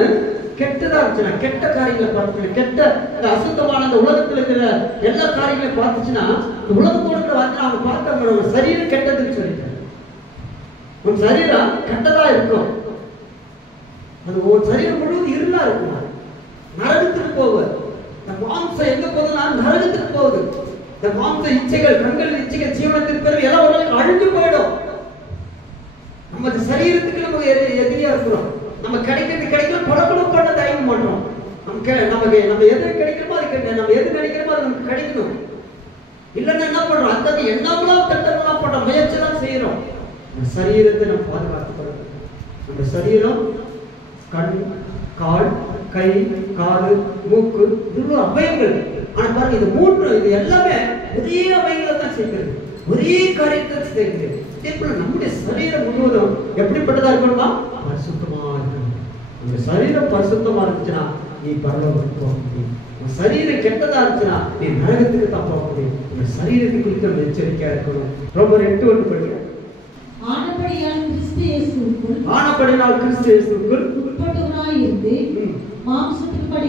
கெட்டதா இருந்துச்சுன்னா, கெட்ட காரியங்களை பார்த்துச்சுன்னா, கெட்ட இந்த அசுத்தமான அந்த உலகத்துல இருக்கிற எல்லா காரியங்களையும் பார்த்துச்சுன்னா, இந்த உலகத்தோடு வந்து அவங்க பார்த்தவங்க உன் சரீரம் கெட்டதுன்னு சொல்லிட்டாங்க. உன் சரீரம் கெட்டதா இருக்கும். அது உன் சரீரம் முழுவதும் இருளா இருக்கும். நரகத்துக்கு போகுது. இந்த மாம்சம் எங்க போகுதுன்னா நரகத்துக்கு போகுது. இந்த மாம்ச இச்சைகள், கண்கள் இச்சைகள், ஜீவனத்திற்கு பிறகு எல்லாம் ஒரு நாளைக்கு அழிஞ்சு போயிடும். நம்ம சரீரத்துக்கு நம்ம எதிரியா இருக்கிறோம். நம்ம கிடைக்கிற படப்படம் பண்ண தயங்க மாட்டோம். நம்ம எது கிடைக்கிறோமோ அது நம்ம எது நினைக்கிறோமோ அது நமக்கு கிடைக்கணும். இல்லைன்னா என்ன பண்றோம்? அந்த என்னவெல்லாம் திட்டங்கள்லாம் பண்ற முயற்சி தான் செய்யறோம். நம்ம சரீரத்தை நம்ம பாதுகாத்துக்கிறோம். நம்ம சரீரம் கண், கால், கை, காது, மூக்கு, இது அவயங்கள். ஆனா பாருங்க, இது மூன்று, இது எல்லாமே ஒரே அவயங்களை தான் செய்கிறது, ஒரே காரியத்தை செய்கிறது. இதே போல நம்முடைய சரீரம் முழுவதும் எப்படிப்பட்டதா இருக்கணுமா? பரிசுத்தமா இருக்கணும். உங்க சரீரம் பரிசுத்தமா இருந்துச்சுன்னா நீ பரலோகத்துக்கு போக முடியும். உன் சரீரம் கெட்டதா இருந்துச்சுன்னா நீ நரகத்துக்கு தான் போக முடியும். உங்க சரீரத்துக்கு குறித்த எச்சரிக்கையா இருக்கணும். ரொம்ப 8:1 படிக்க. ஆனபடியால் கிறிஸ்து இயேசுவுக்குள் உட்பட்டவராய் இருந்து மாம்சத்தின்படி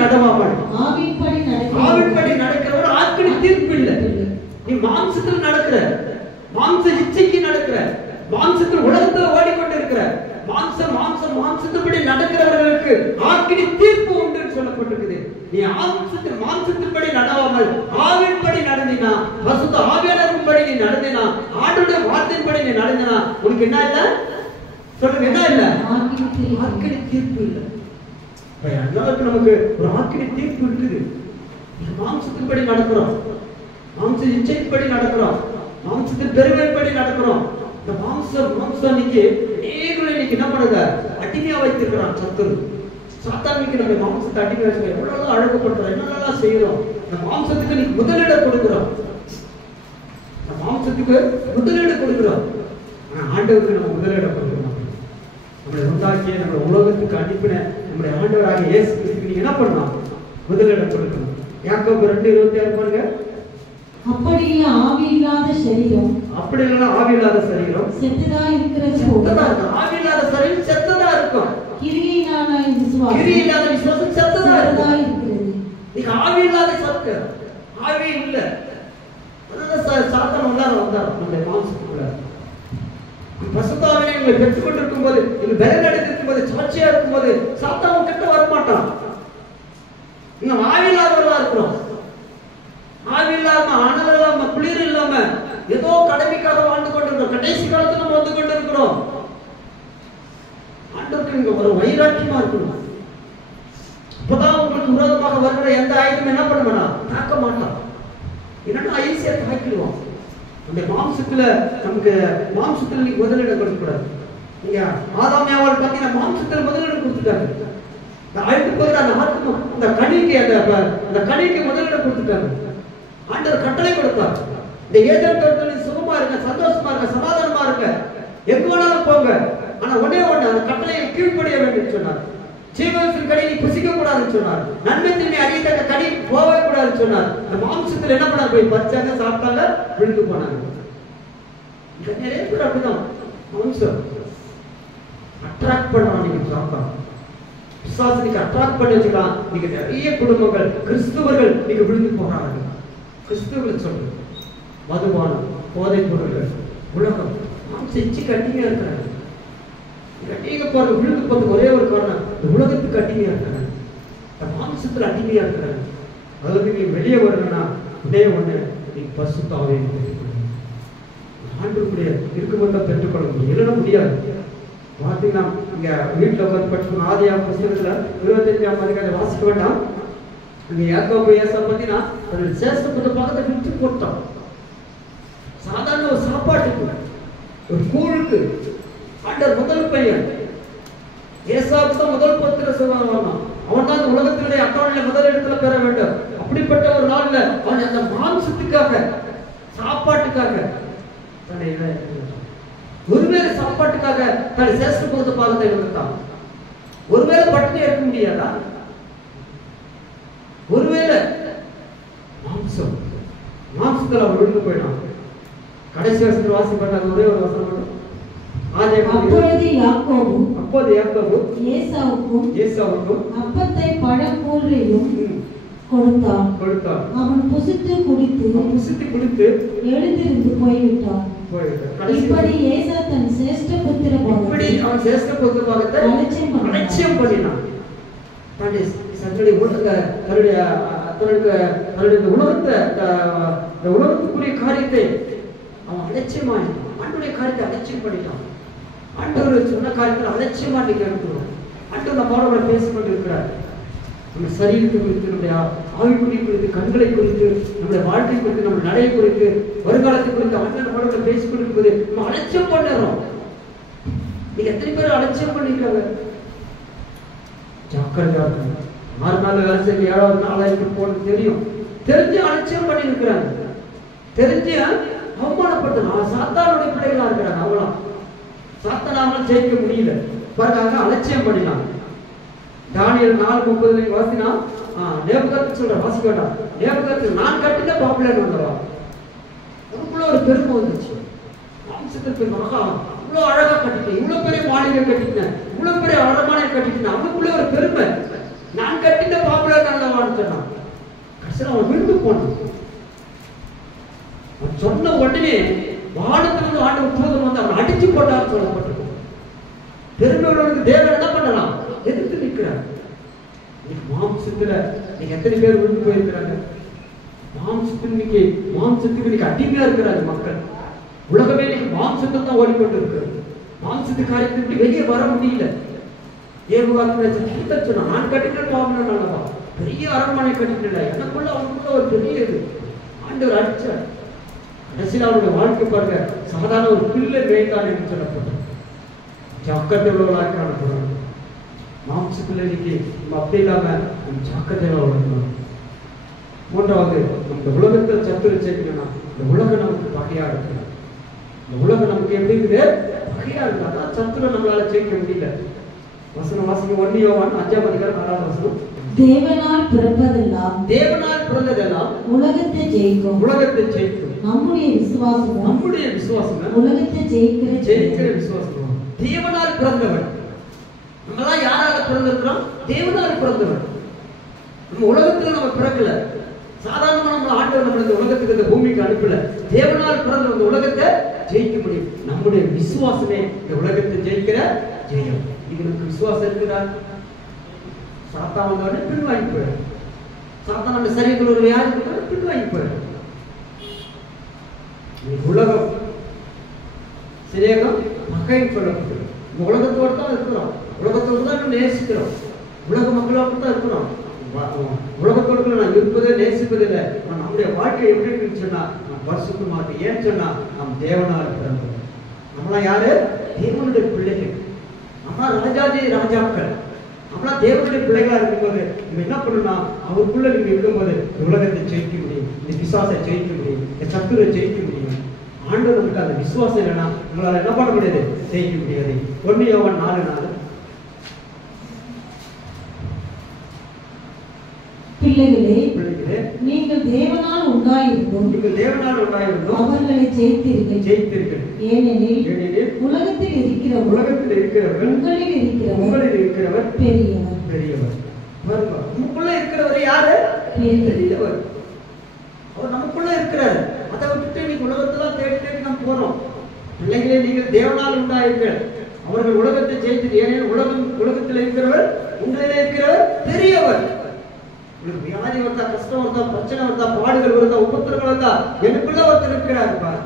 நடவாமல் ஆவியின்படி நடக்கிறவர் ஆக்கினி தீர்ப்பு இல்லை. நீ மாம்சத்தில் நடக்கிற, மாம்ச இச்சைக்கு நடக்கிற, மாம்சத்தில் உலகத்தில் ஓடிக்கொண்டு இருக்கிற, மாம்சத்தின்படி நடக்கிறவர்களுக்கு ஆக்கினி தீர்ப்பு உண்டு சொல்லப்பட்டிருக்குது. நீ மாம்சத்தின்படி நடவாமல் ஆவியின்படி நடந்தினா, பசுத்த ஆவியானவரின்படி நீ நடந்தினா, ஆண்டவருடைய வார்த்தையின்படி நீ நடந்தினா உனக்கு என்ன இல்ல? சொல்லுங்க, என்ன இல்ல? ஆக்கினி தீர்ப்பு இல்லை. எல்லாருக்கும் நமக்கு ஒரு ஆக்கினி தீர்ப்பு இருக்குது. மாம்சத்தின்படி நடக்கிறோம், மாம்ச இச்சைப்படி நடக்கிறோம், மாம்சத்தின் பெருமைப்படி நடக்கிறோம். இந்த மாம்சம் இன்னைக்கு இன்னைக்கு என்ன பண்ணுங்க? அடிமையா வைத்திருக்கிறான் சத்துரு. சாத்தானுக்கு நம்ம மாம்சத்தை அடிமையா வச்சுக்கிறோம். எவ்வளவு அழகுப்படுறோம், என்னெல்லாம் செய்யறோம். இந்த மாம்சத்துக்கு நீ முதலிடம் கொடுக்கிறோம். இந்த மாம்சத்துக்கு முதலிடம் கொடுக்கிறோம். ஆனா ஆண்டவருக்கு நம்ம முதலிடம் கொடுக்கிறோம். நம்மளை உண்டாக்கிய, நம்ம உலகத்துக்கு அனுப்பின நம்முடைய ஆண்டவராக இயேசு கிறிஸ்துவுக்கு நீங்க என்ன பண்ணலாம்? முதலிடம் கொடுக்கணும். யாக்கோபு 2:26 பாருங்க. அப்படியே ஆவி இல்லாத சரீரம், அப்படி இல்லைன்னா ஆவி இல்லாத சரீரம் செத்ததா இருக்கிறது. ஆவி இல்லாத சரீரம் செத்ததா இருக்கும். கிரியையில்லாத விசுவாசம் செத்ததா இருக்கிறது. நீங்க ஆவி இல்லாத சத்து, ஆவி இல்ல. சாத்தான் உள்ளார வந்தார் நம்முடைய மாம்சத்துக்குள்ள. பசுத்தாவினை நீங்க பெற்றுக்கொண்டு இருக்கும் போது, நீங்க பலனடைந்து இருக்கும் போது, சாட்சியா இருக்கும் போது சாத்தான் கிட்ட வரமாட்டான். நீங்க ஆவி இல்லாதவர்களா இருக்கிறோம். ஆவி இல்லாம, அனல் இல்லாம, குளிர் இல்லாம ஏதோ கடமைக்காக வாழ்ந்து கொண்டிருக்கிறோம். கடைசி காலத்துல நம்ம வந்து கொண்டிருக்கிறோம். ஆண்டவருக்கு நீங்க ஒரு வைராக்கியமா இருக்கணும். அப்பதான் உங்களுக்கு விரோதமாக வருகிற எந்த ஆயுதம் என்ன பண்ண வேணாம், தாக்க மாட்டான். என்னன்னா ஈஸியா தாக்கிடுவோம். அந்த மாம்சத்துல நமக்கு மாம்சத்துல நீங்க முதலிடம் கொடுக்கக்கூடாது. நீங்க ஆதாமியாவால் பார்த்தீங்கன்னா மாம்சத்துல முதலிடம் கொடுத்துட்டாங்க. அழுத்து போகிற அந்த ஆத்மா, அந்த கனிக்கு முதலிடம் கொடுத்துட்டாங்க. ஆண்டவர் கட்டளை கொடுத்தார். இந்த ஏதேன் தோட்டத்தில் சுகமா இருக்க, சந்தோஷமா இருக்க, சமாதானமா இருக்க, எங்க வேணாலும் போங்க. ஆனா ஒன்னே ஒண்ணு, அந்த கட்டளையை கீழ்ப்படிய வேண்டும் சொன்னார். ஜீவத்தின் கனி நீ புசிக்க கூடாதுன்னு சொன்னார். நன்மை தீமை அறியத்தக்க கனி போகவே கூடாதுன்னு சொன்னார். இந்த மாம்சத்துல என்ன பண்ண போய் பறிச்சாங்க, சாப்பிட்டாங்க, விழுந்து போனாங்க. நிறைய பேர் அப்படிதான் மாம்சம் அட்ராக்ட் பண்றான். நீங்க சாப்பிடலாம், விசுவாசத்துக்கு அட்ராக்ட் பண்ணி வச்சுக்கலாம். நீங்க நிறைய குடும்பங்கள், கிறிஸ்துவர்கள் நீங்க விழுந்து போறாங்க. கிறிஸ்துவர்களை சொல்றது மதுபானம், போதைப் பொருள்கள், உலகம், மாம்ச இச்சைக்கு அடிமையா இருக்கிறாங்க. நீங்க பாருங்க, விழுந்து போறதுக்கு ஒரே ஒரு காரணம், இந்த உலகத்துக்கு அடிமையா இருக்கிறாங்க, இந்த மாம்சத்துல அடிமையா இருக்கிறாங்க. அதுக்கு நீங்க வெளியே வரணும்னா ஒரே ஒண்ணு, நீங்க பரிசுத்த ஆவியை பெற்றுக்கொள்ளணும். ஆண்டவருடைய இருக்கும்போது தான் பெற்றுக்கொள்ள முடியும், இல்லைன்னா முடியாது. பார்த்தீங்கன்னா இங்க வீட்டுல உட்காந்து படிச்சுக்கணும். ஆதியாகமம் புத்தகத்துல 25ஆம் அதிகாரத்தை வாசிக்க வேண்டாம். இங்க யாக்கோபு ஏசா பார்த்தீங்கன்னா தன்னுடைய சேஷ்டபுத்திர பாகத்தை விட்டு போட்டான். சாதாரண ஒரு சாப்பாட்டுக்கு, ஒரு கூழுக்கு ஆண்டவர் முதல் பையன் ஏசாவுக்கு தான் முதல் புத்திர சொல்லுவாங்க. அவன் தான் இந்த உலகத்தினுடைய அட்டவணையில முதல் இடத்துல பெற வேண்டும். அப்படிப்பட்ட ஒரு நாள்ல அவன் அந்த மாம்சத்துக்காக, சாப்பாட்டுக்காக ஒருவேளை சாப்பாட்டுக்காக தன்னை சேஷ்டபுத்திர பாகத்தை இழந்தான். ஒருவேளை பட்டினி இருக்க முடியாதா? ஒருவேளை மாம்சத்துல அவன் விழுந்து போயிட்டான். கடைசி வருஷத்துல வாசிப்பட்டாங்க ஒரே ஒரு வசனம். அப்பொழுது யாக்கோபு ஏசாவுக்கும் அப்பத்தை பழக்கூழையும் கொடுத்தான். அவன் புசித்து குடித்து எழுந்திருந்து போய்விட்டான். இப்படி ஏசா தன் சேஷ்ட புத்திர பாகத்தை அலட்சியம் பண்ணினான். தன்னுடைய உலகத்துக்குரிய காரியத்தை அவன் அலட்சியமாய், ஆண்டுடைய காரியத்தை அலட்சியம் பண்ணிட்டான். ஆண்டவர் சொன்ன காரியத்தில் அலட்சியமா நீங்க இருக்கிறோம். ஆண்டவர் நம்மளோட பேசிக்கொண்டு இருக்கிறார். நம்ம சரீரத்தை குறித்து, நம்முடைய ஆவிக்குறி குறித்து, கண்களை குறித்து, நம்முடைய வாழ்க்கை குறித்து, நம்ம நடையை குறித்து, வருங்காலத்தை குறித்து ஆண்டவர் நம்மளோட பேசிக்கொண்டு இருக்கும்போது நம்ம அலட்சியம் பண்ணுறோம். நீங்க எத்தனை பேர் அலட்சியம் பண்ணிருக்காங்க? ஜாக்கிரதையா இருக்காங்க. 6 நாள் வேலை செய்ய 7வது நாள் ஆயிட்டு போறது தெரியும். தெரிஞ்சு அலட்சியம் பண்ணி இருக்கிறாங்க. தெரிஞ்சு அவமானப்பட்டு சாத்தானுடைய பிள்ளைகளா இருக்கிறாங்க. அவங்களாம் சாத்தானாமல் ஜெயிக்க முடியல. பாருங்க, அலட்சியம் பண்ணினாங்க. தானியேல் 4:30 வாசினா நேபுகாத் சொல்ற வாசிக்க வேண்டாம். நேபுகாத் நான் கட்டின பாப்புலர் வந்தவா, உனக்குள்ள ஒரு பெருமை வந்துச்சு. மாம்சத்துக்கு மகா இவ்வளவு அழகா கட்டிட்டேன், இவ்வளவு பெரிய மாளிகை கட்டிட்டேன், இவ்வளவு பெரிய அழகான கட்டிட்டேன், அவனுக்குள்ள ஒரு பெருமை. நான் கட்டின பாப்புலர் நல்லவான்னு சொன்னான். கடைசியில் அவன் விழுந்து போனான். அவன் சொன்ன உடனே வானத்திலிருந்து ஆண்டவர் தூதன் வந்து அவன் அடிச்சு போட்டான்னு சொல்லப்பட்டிருக்கும். பெருமையுள்ளவனுக்கு தேவன் என்ன பண்ணலாம்? எதிர்த்து நிற்கிறார். மாம்சத்துல நீங்க எத்தனை பேர் விழுந்து போயிருக்கிறாங்க? மாம்சத்துக்கு இன்னைக்கு அடிமையா இருக்கிறாங்க மக்கள். உலகமே இன்னைக்கு மாம்சத்தில் தான் ஓடிக்கொண்டு இருக்கிறது. மாம்சத்து காரியத்தை வெளியே வர முடியல. சொன்னா நான் கட்டின பாவம் பெரிய அரண்மனை கட்டிக்கல, எனக்குள்ள அவனுக்குள்ள ஒரு பெரிய இது. ஆண்டவர் அடிச்சார். கடைசியில் அவருடைய வாழ்க்கை பாருங்க, சாதாரண ஒரு பிள்ளை வேண்டாம் என்று சொல்லப்பட்டது. ஜாக்கிரதை உள்ளவர்களாக காணப்படுறாங்க. மாம்சத்துல இன்னைக்கு நம்ம அப்படி இல்லாம ஜாக்கிரதையா வளர்க்கணும். 3வது, இந்த உலகத்தை சத்துரு சேர்க்கணும்னா இந்த உலகம் நமக்கு பகையா இருக்கு. இந்த உலகம் நமக்கு எப்படி இருக்குது? பகையா இருக்கு. அதான் சத்துரு நம்மளால ஜெயிக்க முடியல. வசனம் வாசிக்க 1 யோவான் 5ஆம் அதிகாரம் 4ஆம் வசனம். தேவனால் பிறந்ததெல்லாம் உலகத்தை ஜெயிக்கும். நம்முடைய விசுவாசம் உலகத்தை ஜெயிக்கிற விசுவாசம். தேவனால் பிறந்தவன். நம்மளாம் யாரால பிறந்திருக்கிறோம்? தேவனால் பிறந்தவன். நம்ம உலகத்துல நம்ம பிறக்கல. சாதாரணமா நம்ம ஆண்டவர் நம்ம இந்த உலகத்துக்கு, இந்த பூமிக்கு அனுப்பல. தேவனால் பிறந்த இந்த உலகத்தை ஜெயிக்க முடியும். நம்முடைய விசுவாசமே இந்த உலகத்தை ஜெயிக்கிற ஜெயம். இதுக்கு விசுவாசம் இருக்கிறார். சாத்தான் வந்தவனே பின்வாங்கி போயிடும். சாத்தான் நம்ம சரீரத்தில் ஒரு வியாதி இருக்கிறார், பின்வாங்கி போயிடும். உலகம் சிரேகம் மகை சொல்லப்பட்டது. இந்த உலகத்தோடு தான் இருக்கிறோம். உலகத்தோடு தான் நம்ம நேசிக்கிறோம். உலக மக்களோடு தான் இருக்கிறோம். உலகத்தோடு நான் இருப்பதே நேசிப்பதில்லை. நம்முடைய வாழ்க்கை எப்படி இருக்குன்னு சொன்னா நம் பரிசுத்தமாக. ஏன்னு சொன்னா நம் தேவனால் பிறந்தோம். நம்மளாம் யாரு? தேவனுடைய பிள்ளைகள். நம்மளா ராஜாதி ராஜாக்கள். நம்மளா தேவனுடைய பிள்ளைகளா இருக்கும்போது நம்ம என்ன பண்ணணும்? அவருக்குள்ள நீங்க இருக்கும்போது உலகத்தை ஜெயிக்க முடியும், இந்த பிசாசை ஜெயிக்க முடியும், இந்த சத்துரை ஜெயிக்க முடியும். ஆண்டவருக்கு அந்த விசுவாசம் இல்லைன்னா உங்களால என்ன பண்ண முடியாது? ஜெயிக்க முடியாது. 1 யோவான் 4:4. பிள்ளைகளே, நீங்கள் தேவனால் உண்டாயிருந்தோம் அவர்களை ஜெயித்தீர்கள். ஏனெனில் உலகத்தில் இருக்கிறவர் உங்களில் இருக்கிறவர் பெரியவர். நமக்குள்ள இருக்கிறவர் யாரு? பெரியவர். அவர் நமக்குள்ள இருக்கிறார். அதை விட்டுட்டு நீங்க உலகத்துல தேடி நம்ம போறோம். பிள்ளைகளே, நீங்கள் தேவனால் உண்டாயிருங்கள் அவர்கள் உலகத்தை ஜெயித்து. ஏனெனில் உலகத்தில் இருக்கிறவர் உங்களிலே இருக்கிறவர் பெரியவர். உங்களுக்கு வியாதி வந்தா, கஷ்டம் வந்தா, பிரச்சனை வந்தா, பாடுகள் வருதா, உபத்திரங்கள் வந்தா, எனக்குள்ள ஒருத்தர் இருக்கிறார்.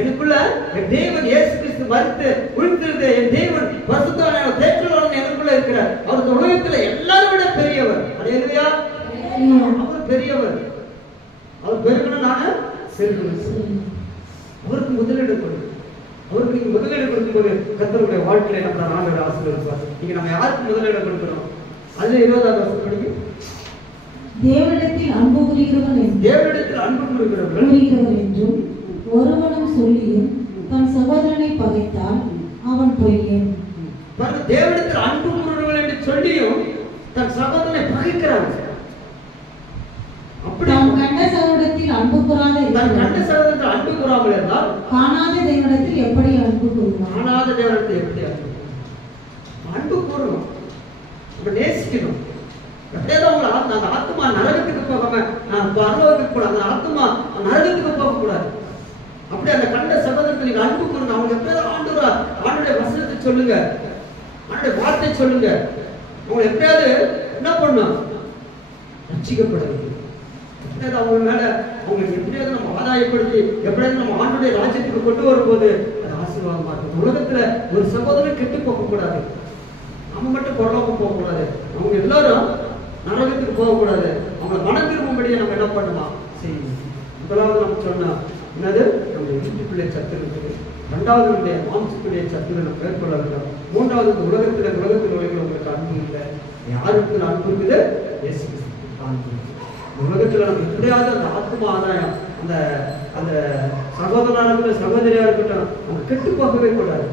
எனக்குள்ள என் தேவன் இயேசு கிறிஸ்து மரித்து உயிர்த்தெழுந்த என் தேவன் பரிசுத்தவான் தேற்றவாளன் எனக்குள்ள இருக்கிறார். அவர் உலகத்துல எல்லாரும் விட பெரியவர். அல்லேலூயா. அவர் பெரியவர், அவர் பெருகணும், நானு செல்வம். அவருக்கு முதலிடம் கொடுக்கும். அவருக்கு நீங்க முதலிடம் கொடுக்கும்போது கர்த்தருடைய வாழ்க்கையில நம்ம ஆண்டவர் ஆசீர்வதிப்பார். நீங்க நம்ம யாருக்கு முதலிடம் கொடுக்கிறோம்? அதுல 20வது வசனம் படிங்க. தேவனிடத்தில் அன்பு கூறுகிறவன் தேவனிடத்தில் அன்பு கூறுகிறவர்கள் என்றும் ஒருவனும் சொல்லியும் தன் சகோதரனை பகைத்தால் அவன் பொய்யன். தேவனிடத்தில் அன்பு கூறுகிறவர்கள் என்று சொல்லியும் தன் சகோதரனை பகைக்கிறாங்க. தாம் கண்ட சகோதரத்தில் அன்பு கூறாமல் இருந்தால் காணாத தேவனிடத்தில் எப்படி அன்பு கூறுவான்? காணாத தேவனிடத்தில் எப்படி அன்பு கூறணும்? நம்ம நேசிக்கணும். எப்படியாவது அந்த ஆத்மா நரகத்துக்கு போகாம பரலோகத்துக்கு கூட, அந்த ஆத்மா நரகத்துக்கு போக கூடாது. அப்படி அந்த கண்ட சகோதரத்தில் நீங்க அன்பு கூறணும். அவங்க எப்படியாவது ஆண்டுடைய வசனத்தை சொல்லுங்க, ஆண்டுடைய வார்த்தை சொல்லுங்க. அவங்க எப்படியாவது என்ன பண்ணணும்? ரட்சிக்கப்படுறது. எப்படியாவது அவங்க மேல அவங்களுக்கு எப்படியாவது நம்ம ஆதாயப்படுத்தி எப்படியாவது நம்ம ஆண்டுடைய ராஜ்யத்துக்கு கொண்டு வரும்போது அது ஆசீர்வாதமா இருக்கும். உலகத்துல ஒரு சகோதரன் கெட்டு போக கூடாது, நம்ம மட்டும் பரலோகம் போக கூடாது, அவங்க எல்லாரும் நரகத்துக்கு போகக்கூடாது. அவங்களை மனம் திரும்பும்படியே நம்ம என்ன பண்ணலாம் செய்யணும். முதலாவது நம்ம சொன்னா என்னது? நம்ம வீட்டுக்குள்ளே சத்து இருக்குது. ரெண்டாவது நம்முடைய மாம்சத்துடைய சத்துக்களை நம்ம மேற்கொள்ள வேண்டும். மூன்றாவது உலகத்தில் உலகங்களுக்கு அன்பு இல்லை. யாருக்கு அன்பு இருக்குது? இயேசு கிறிஸ்துவுக்கு அன்பு. உலகத்துல நம்ம எப்படியாவது அந்த ஆத்மா ஆதாயம், அந்த அந்த சகோதரனா இருக்கட்டும் சகோதரியா இருக்கட்டும், அவங்க கெட்டு போகவே கூடாது.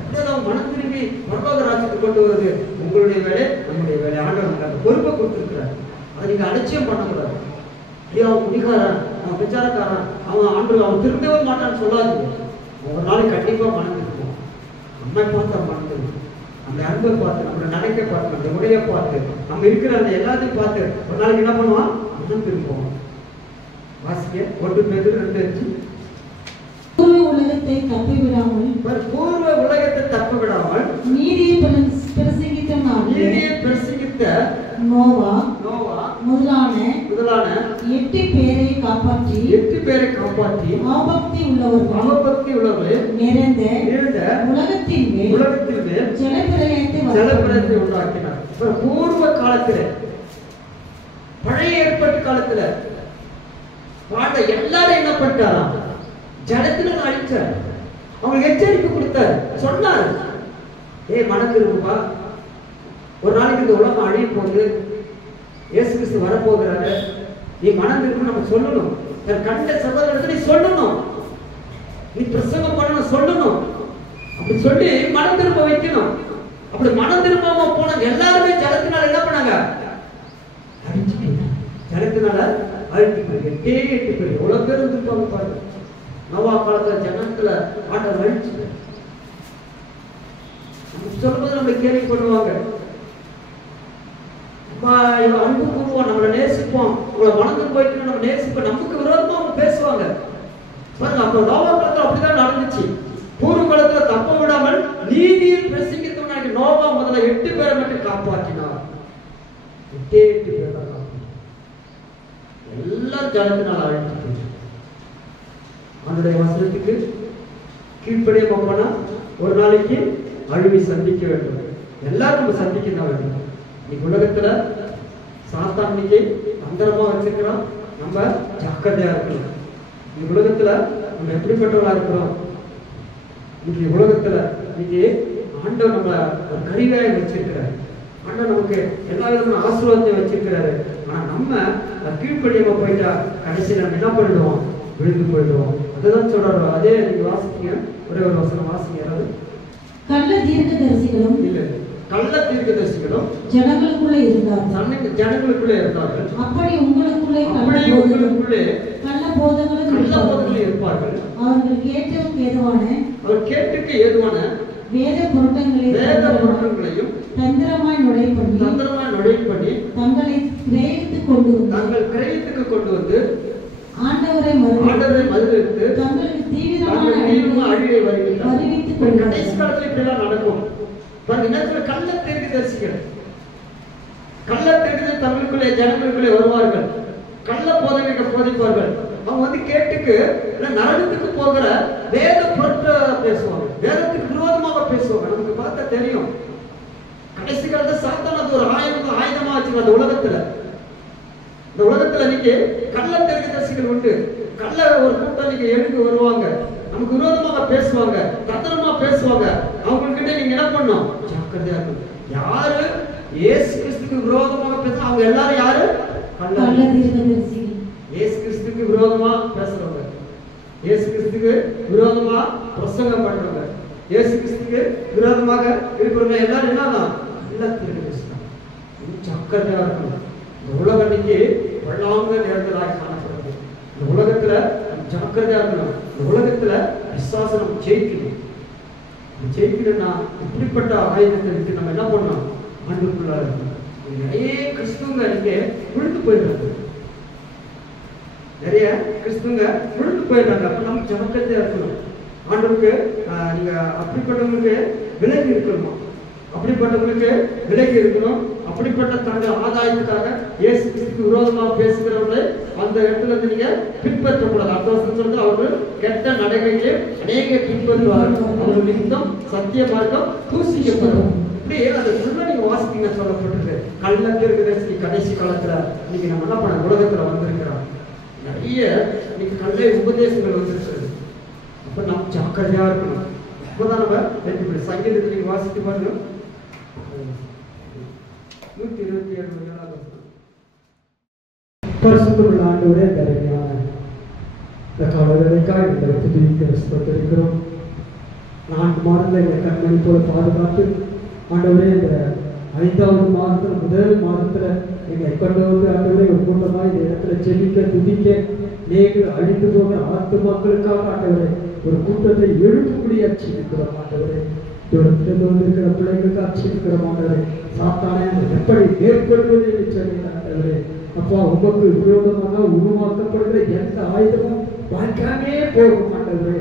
எப்படியாவது மனம் திரும்பி பரலோக ராஜ்யத்துக்கு கொண்டு வருவது உங்களுடைய வேலை, நம்முடைய வேலை. ஆண்டவர் அந்த பொறுப்பை கொடுத்துருக்கிறார். அதை நீங்க அலட்சியம் பண்ணக்கூடாது. ஐயோ அவன் குடிக்காரன், அவன் பிச்சாரக்காரன், அவன் திரும்பவே மாட்டான்னு சொல்லாதீங்க. ஒரு நாளைக்கு கண்டிப்பா மனம் திரும்பும். நம்மை பார்த்து அவன் மனம் திரும்பும். அந்த அன்பை பார்த்து, நம்மளை நினைக்க பார்த்து, நம்ம உடைய பார்த்து, நம்ம இருக்கிற அந்த எல்லாத்தையும் பார்த்து ஒரு நாளைக்கு என்ன பண்ணுவான்? மனம் திரும்புவோம். வாசிக்க 1 Peter 2:5. பூர்வ உலகத்தை தப்பிவிடாமல் நீதியை பிரசங்கித்த நோவா முதலான 8 பேரை காப்பாற்றி அவபக்தி உள்ளவர்களே நிறைந்த உலகத்தின் மேல் ஜலப்பிரளயத்தை உண்டாக்கினார். பூர்வ காலத்துல, பழைய ஏற்பாட்டு காலத்துல எல்லாரும் என்ன பண்ணிட்டாராம்? ஜலத்தினால் அழிச்சார். அவங்களுக்கு எச்சரிக்கை கொடுத்தார், சொன்னார், மனம் திரும்புப்பா, ஒரு நாளைக்கு இந்த உலகம் அழிய போகுது, இயேசு கிறிஸ்து வரப்போகிறாரு, நீ மனம் திரும்ப நம்ம சொல்லணும். தன் கண்ட சகோதரத்தை நீ சொல்லணும், நீ பிரசங்கம் பண்ணணும், சொல்லணும். அப்படி சொல்லி மனம் திரும்ப வைக்கணும். அப்படி மனம் திரும்பாம போன எல்லாருமே ஜலத்தினால என்ன பண்ணாங்க? அழிச்சுட்டீங்க. ஜலத்தினால அழிச்சுட்டு 8 பேர் எவ்வளவு பேர் இருந்திருப்பாங்க பாருங்க. நோவா காலத்துல ஜனத்துல ஆண்டவர் அழிச்சுட்டு சொல்லும்போது நம்மளை கேள்வி பண்ணுவாங்க, அன்பு கூறுவோம், நம்மளை நேசிப்போம், உங்களை மனதில் போயிட்டு நம்ம நேசிப்போம், நமக்கு விரோதமா அவங்க பேசுவாங்க பாருங்க. அப்ப நோவா காலத்துல அப்படிதான் நடந்துச்சு. பூர்வ காலத்துல தப்ப விடாமல் நீதியில் பிரசங்கித்தவனாக நோவா முதல்ல 8 பேரை மட்டும் காப்பாற்றினார். 8 பேர் தான் காப்பாற்றினார். எல்லாம் ஜனத்தினால் அழிச்சு அவனுடைய வசனத்துக்கு கீழ்ப்படிய போனா ஒரு நாளைக்கு அழிவை சந்திக்க வேண்டும். எல்லாரும் நம்ம சந்திக்க தான் வேண்டும். இன்னைக்கு உலகத்துல சாத்தான் இன்னைக்கு அந்தரமா வச்சிருக்கிறோம், நம்ம ஜாக்கிரதையா இருக்கணும். இந்த உலகத்துல நம்ம எப்படிப்பட்டவளா இருக்கிறோம்? இன்னைக்கு உலகத்துல இன்னைக்கு ஆண்டவர் நம்ம ஒரு கருவியாய் வச்சிருக்கிறார். ஆண்டவர் நமக்கு எல்லா விதமான ஆசீர்வாதத்தை வச்சிருக்கிறாரு. ஆனா நம்ம கீழ்ப்படியாம போயிட்டா கடைசியில் நம்ம என்ன பண்ணிடுவோம்? விழுந்து போயிடுவோம். அதுதான் சொல்றாரு. அதே நீங்க வாசிங்க, ஒரே ஒரு வசனம் வாசிங்க. யாராவது கள்ள தீர்க்கதரிசிகளும் ஜனங்களுக்குள்ளே இருந்தார்கள். அப்படி உங்களுக்குள்ளே கள்ள போதகங்களும் இருப்பார்கள். அவர்கள் கேட்டுக்கு ஏதுவான வேத பொருட்டங்களையும் தந்திரமாய் நுழைப்பண்ணி தங்களை கிரயத்துக்கு கொண்டு வந்து ஆண்டவரை மறுதலித்து தங்களுக்கு தீவிரமான அழிவை வருவித்துக் கடைசி காலத்துல இப்படிலாம் நடக்கும். கள்ள தீர்க்கதரிசிகள் தங்களுக்குள்ளே ஜனங்களுக்குள்ளே வருவார்கள், கள்ள போதனைகள் போதிப்பார்கள். அவங்க வந்து கேட்டுக்கு நரகத்துக்கு போகிற வேத பொருட்களை பேசுவாங்க, வேதத்துக்கு விரோதமாக பேசுவாங்க. நமக்கு பார்த்தா தெரியும். கடைசி காலத்துல சாத்தான் அது ஒரு ஆயுதமா வச்சிருக்க அந்த உலகத்துல. இந்த உலகத்துல நீங்க கள்ள தீர்க்கதரிசிகள் உண்டு. கள்ள ஒரு கூட்டம் நீங்க எழுந்து வருவாங்க, நமக்கு விரோதமாக பேசுவாங்க, தந்திரமா பேசுவாங்க. அவங்க கிட்ட நீங்க என்ன பண்ணணும்? ஜாக்கிரதையா இருக்கணும். யாரு இயேசு கிறிஸ்துக்கு விரோதமாக பேச, அவங்க எல்லாரும் யாரு? கள்ள தீர்க்கதரிசி. இயேசு கிறிஸ்துக்கு விரோதமா பேசுறவங்க, இயேசு கிறிஸ்துக்கு விரோதமா பிரசங்கம் பண்றவங்க, இயேசு கிறிஸ்துக்கு விரோதமாக இருக்கிறவங்க எல்லாரும் என்னன்னா கள்ள தீர்க்கதரிசி. ஜாக்கிரதையா இருக்கணும். இந்த உலகம் இன்னைக்கு பல்லாங்க நேரங்களாக காணப்படுது. இந்த உலகத்துல ஜாக்கிரதையா இருக்கணும். இந்த உலகத்துல விசுவாசம் ஜெயிக்கணும். ஜெயிக்கணும்னா இப்படிப்பட்ட ஆயுதத்தை விட்டு நம்ம என்ன பண்ணணும்? ஆண்டுக்குள்ள இருக்கணும். நிறைய கிறிஸ்துவங்க நீங்க விழுந்து போயிடுறாங்க, நிறைய கிறிஸ்துவங்க விழுந்து போயிடுறாங்க. அப்ப நம்ம ஜாக்கிரதையா இருக்கணும். ஆண்டுக்கு நீங்க அப்படிப்பட்டவங்களுக்கு விலகி இருக்கணும், அப்படிப்பட்டவங்களுக்கு விலகி இருக்கணும். அப்படிப்பட்ட தங்கள் ஆதாயத்துக்காக இயேசு கிறிஸ்துக்கு விரோதமாக பேசுகிறவர்களை அந்த இடத்துல இருந்து நீங்க பின்பற்றக்கூடாது. அடுத்த வருஷம் சொல்றது அவர்கள் கெட்ட நடைகளிலே அநேக பின்பற்றுவார்கள், அவர்கள் நிமித்தம் சத்திய மார்க்கம் தூசிக்கப்படும். இப்படி அதை சொல்ல நீங்க வாசிப்பீங்க சொல்லப்பட்டிருக்கு. கள்ள தீர்க்கதரிசி கடைசி காலத்துல இன்னைக்கு நம்ம என்ன பண்ண உலகத்துல வந்திருக்கிறோம். நிறைய இன்னைக்கு கள்ள உபதேசங்கள் வந்திருக்கிறது. அப்ப நம்ம ஜாக்கிரதையா இருக்கணும். இப்பதான் நம்ம சங்கீதத்தை நீங்க வாசித்து பாருங்க. 127 பரிசுத்தமுள்ள ஆண்டவரே, தருமையான இந்த காலவேளைக்காய் எங்களை துதிக்க ஸ்தோத்திரிக்கிறோம். 4 மாதங்களை எங்கள் கண்மணி போல பாதுகாத்து ஆண்டவரே, இந்த 5வது மாதத்துல முதல் மாதத்துல எங்களை கொண்டு வந்து ஆண்டவரே ஒரு கூட்டமாக இந்த இடத்துல ஜெபிக்க துதிக்க நீங்கள் அழிந்து போகிற ஆத்துமாக்களுக்காக ஆண்டவரே ஒரு கூட்டத்தை எழுப்பும்படியா செய்கிறோம். ஆண்டவரே, தூரத்திலிருந்து வந்திருக்கிற பிள்ளைகளுக்கு அச்சிருக்கிறோம். ஆண்டவரே, சாத்தானே எப்படி மேற்கொள்வது என்று சொன்னீங்க. ஆண்டவரே அப்பா, உமக்கு விரோதமாக உருவாக்கப்படுகிற எந்த ஆயுதமும் வாய்க்காமே போகும். ஆண்டவரே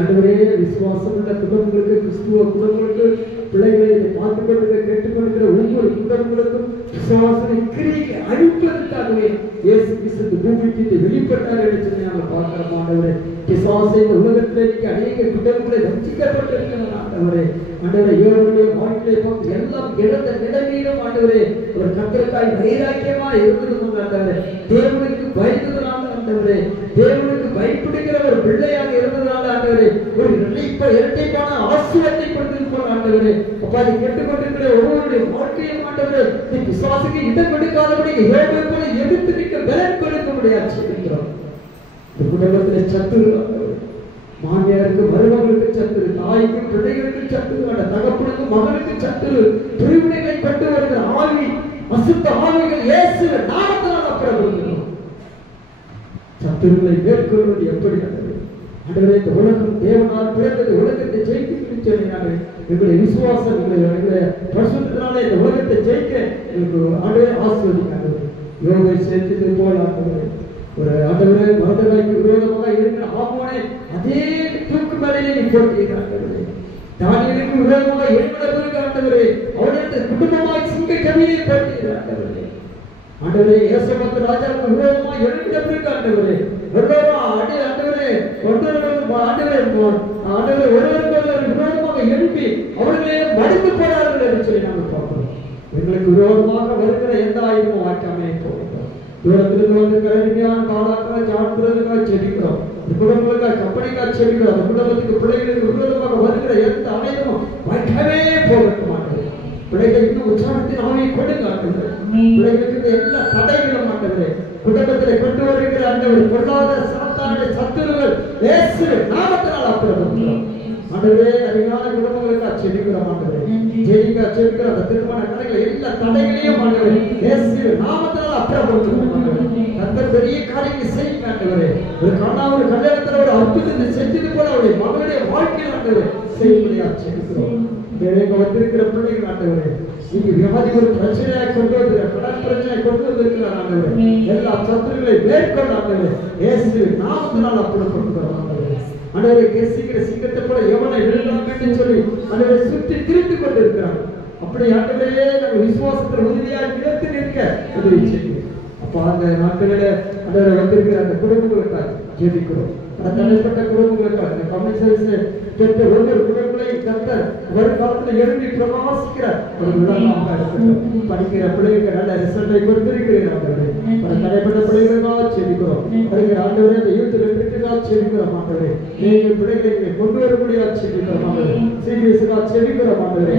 ஆண்டவரே, விசுவாசம் உள்ள குடும்பங்களுக்கு, கிறிஸ்துவ குடும்பங்களுக்கு, பிள்ளைகளை பார்த்துக் கொண்டிருக்கிற கேட்டுக்கொண்டிருக்கிற ஒவ்வொரு குடும்பங்களுக்கும் விசுவாசனை கிரியை அழிப்பதற்காகவே இயேசு கிறிஸ்து பூமிக்கு வெளிப்பட்டார் என்று சொல்லி நாங்கள் பார்க்கிறோம். ஆண்டவரே, பிசாசை இந்த உலகத்திலே அநேக குடும்பங்களை ரட்சிக்கப்பட்டிருக்கிறார். ஆண்டவரே ஆண்டவரே, இவருடைய வாழ்க்கையை பார்த்து எல்லாம் இழந்த நிலைமையிலும் ஆண்டவரே ஒரு கர்த்தருக்காய் வைராக்கியமா இருந்தது. ஆண்டவரே, தேவனுக்கு பயந்ததுனால, ஆண்டவரே தேவனுக்கு பயப்படுகிற ஒரு பிள்ளையாக இருந்ததுனால, ஆண்டவரே ஒரு இரட்டைப்பான ஆசீர்வாதத்தை கொடுத்திருப்போம். ஆண்டவரே அப்பா, அதை கேட்டுக்கொண்டிருக்கிற ஒவ்வொருடைய வாழ்க்கையும் ஆண்டவரே நீ பிசாசுக்கு இடம் கொடுக்காதபடி யோபை போல எதிர்த்து நிற்க பலன் கொடுக்க முடியாது சொல்லிக்கிறோம். இந்த குடும்பத்திலே சத்துரு, மாமியாருக்கு மருமகளுக்கு சத்துரு, தாய்க்கு பிள்ளைகளுக்கு சத்துரு, அந்த தகப்பனுக்கு மகனுக்கு சத்துரு, பிரிவினைகளை கண்டு வருகிற ஆவி, அசுத்த ஆவிகள் இயேசு நாமத்தினால் அப்புறப்படுகிறோம். சத்துருவை மேற்கொள்வது எப்படி? ஆண்டவரே, இந்த உலகம் தேவனால் பிறந்தது, உலகத்தை ஜெயிக்க சொன்னாங்க. எங்களுடைய விசுவாசம் எங்களுடைய பரிசுத்தத்தினாலே இந்த உலகத்தை ஜெயிக்க எங்களுக்கு ஆண்டவரே ஆசீர்வதிங்க. யோகை சேர்த்தது போல ஆண்டவரே ஒரு ஆண்டவரே மருதவைக்கு விரோதமாக இருக்கிற ஆமோனை அதே தூக்கு மேலே நீ போட்டிருக்கிறாங்க. தானியலுக்கு விரோதமாக 70 பேருக்கு ஆண்டவரே அவருடைய குடும்பமாய் சிங்க கவியை போட்டிருக்கிறாங்க. ஆண்டவரே, ஏசபத்து ராஜாவுக்கு விரோதமாக 70 பேருக்கு ஆண்டவரே ஒருவருக்கு விரோதமாக எழுப்பி அவர்களே மடிந்து போனார்கள் என்று சொல்லி நாங்கள் பார்க்கிறோம். எங்களுக்கு விரோதமாக வருகிற எந்த ஆயுதமும் வாய்க்காமே போகிறோம். தூரத்திலிருந்து வந்திருக்கிற அருமையான காலாக்களை சாப்பிடுறதுக்காக செபிக்கிறோம். குடும்பங்களுக்காக கம்பெனிக்காக செபிக்கிறோம். அந்த குடும்பத்துக்கு பிள்ளைகளுக்கு விரோதமாக வருகிற எந்த ஆயுதமும் வாய்க்காமே போகட்டும். பிள்ளைகள் இன்னும் உற்சாகத்தின் ஆவியை கொடுங்க. பிள்ளைகளுக்கு எல்லா தடைகளும் ஆண்டவரே குடும்பத்திலே கொண்டு வருகிற அந்த ஒரு பொருளாதார சாத்தானுடைய சத்துருகள் இயேசு நாமத்தினால் அப்புறப்படுத்துகிறோம். ஆண்டவரே, அருமையான குடும்பங்களுக்காக செபிக்கிறோம். ஆண்டவரே ஜெயிக்க செபிக்கிற அந்த திருமண கடைகள் எல்லா தடைகளையும் ஆண்டவரே இயேசு நாமத்தினால் அப்புறப்படுத்துகிறோம். கர்த்தர் பெரிய காரியங்களை செய்யுங்க. ஆண்டவரே, ஒரு கல்யாணத்துல ஒரு அற்புதத்தை செஞ்சது போல அவருடைய மகளுடைய வாழ்க்கையில் ஆண்டவரே செய்யும்படியாக செபிக்கிறோம். வந்திருக்கிற பிள்ளைகள் ஆண்டவரே நீங்க வியாதி ஒரு பிரச்சனையை கொண்டு வந்து கடன் பிரச்சனை கொண்டு வந்திருக்கிறார். ஆண்டவரே எல்லா சத்துருகளை மேற்கொண்டு ஆண்டவரே இயேசு நாமத்தினால் அப்புறப்படுத்துகிறோம். ஆண்டவரே ஆண்டவரே, கேசிக்கிற சிங்கத்தை போல எவனை விழலாம் என்று சொல்லி ஆண்டவரை சுற்றி திரிந்து கொண்டு இருக்கிறார். அப்படி ஆண்டவரே நாங்கள் விசுவாசத்தில் உறுதியாக நிறுத்தி நிற்க உதவி செய்யும். அப்ப அந்த நாட்களில ஆண்டவரை வந்திருக்கிற அந்த குடும்பங்களுக்காக ஜெபிக்கிறோம். அந்த தனிப்பட்ட குடும்பங்களுக்காக இந்த கம்யூனிஸ்ட் சர்வீஸ் பெற்ற ஒவ்வொரு குடும்பங்களையும் கர்த்தர் வருங்காலத்தில் எழுதி பிரகாசிக்கிற ஒரு விழாவாக இருக்கட்டும். படிக்கிற பிள்ளைகளுக்கு நல்ல ரிசல்ட்டை கொடுத்திருக்கிறீர்கள் ஆண்டவரே. தடைப்பட்ட பிள்ளைகளுக்காக செபிக்கிறோம். வருகிற ஆண்டவரே அந்த யூத் வெற்றிக்காக செபிக்கிறோம் ஆண்டவரே. நீங்கள் பிள்ளைகளை கொண்டு வரக்கூடியதாக செபிக்கிறோம் ஆண்டவரே. சீரியஸாக செபிக்கிறோம் ஆண்டவரே.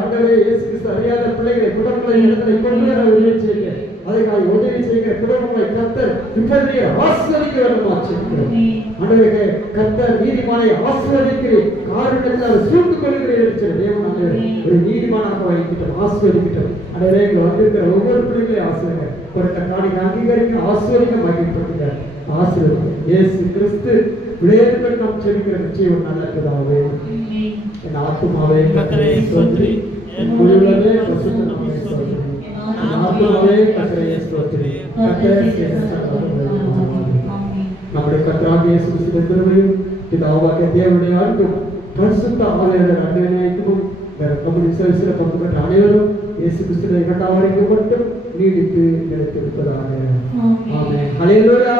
ஆண்டவரே இயேசு கிறிஸ்து அறியாத பிள்ளைகளை குடும்பங்களை இடங்களை கொண்டு வர உதவி செய்யுங்க. அதற்காக உதவி செய்கிற குடும்பங்களை கர்த்தர் இப்போதைய ஆசீர்வதிக்க வேண்டுமா செபிக்கிறோம் ஆண்டவரே. கர்த்தர் நீதிமானை ஆசீர்வதிக்கிறேன் காரணத்தில் அவர் சூட்டுக் கொள்கிறேன் தேவன் ஆண்டவரே ஒரு நீதிமானாக வைக்கிட்டோம் ஆசீர்வதிக்கிட்டோம் ஆண்டவரே. இங்க வந்திருக்கிற ஒவ்வொரு பிள்ளைகளையும் ஆசீர்வதிங்க. கொடுத்த காணிக்கை அங்கீகரிக்க ஆசீர்வதிக்க மகிழ்ப்படுத்துங்க ஆசீர்வதிங்க. இயேசு கிறிஸ்து விளையாட்டுகள் நாம் செபிக்கிற நிச்சயம் நல்ல பிதாவே. என் ஆத்துமாவே கர்த்தரை ஸ்தோத்திரி, என் முழுவதுமே பரிசுத்த நாமத்தை ஸ்தோத்திரி. ஆத்துமாவே கர்த்தரை ஸ்தோத்திரி. நம்முடைய கர்த்தராகிய இயேசு கிறிஸ்துவின் கிருபையும் பிதாவாகிய தேவனுடைய அன்பும் பரிசுத்த ஆவியானவருடைய அன்பினையும் கம்யூனிஸ்ட் சர்வீஸில் பங்கு பெற்ற அனைவரும் இயேசு கிறிஸ்துவின் இரண்டாம் வரைக்கும் மட்டும் நீடித்து நிலைத்திருப்பதாக. ஆமென். ஹல்லேலூயா.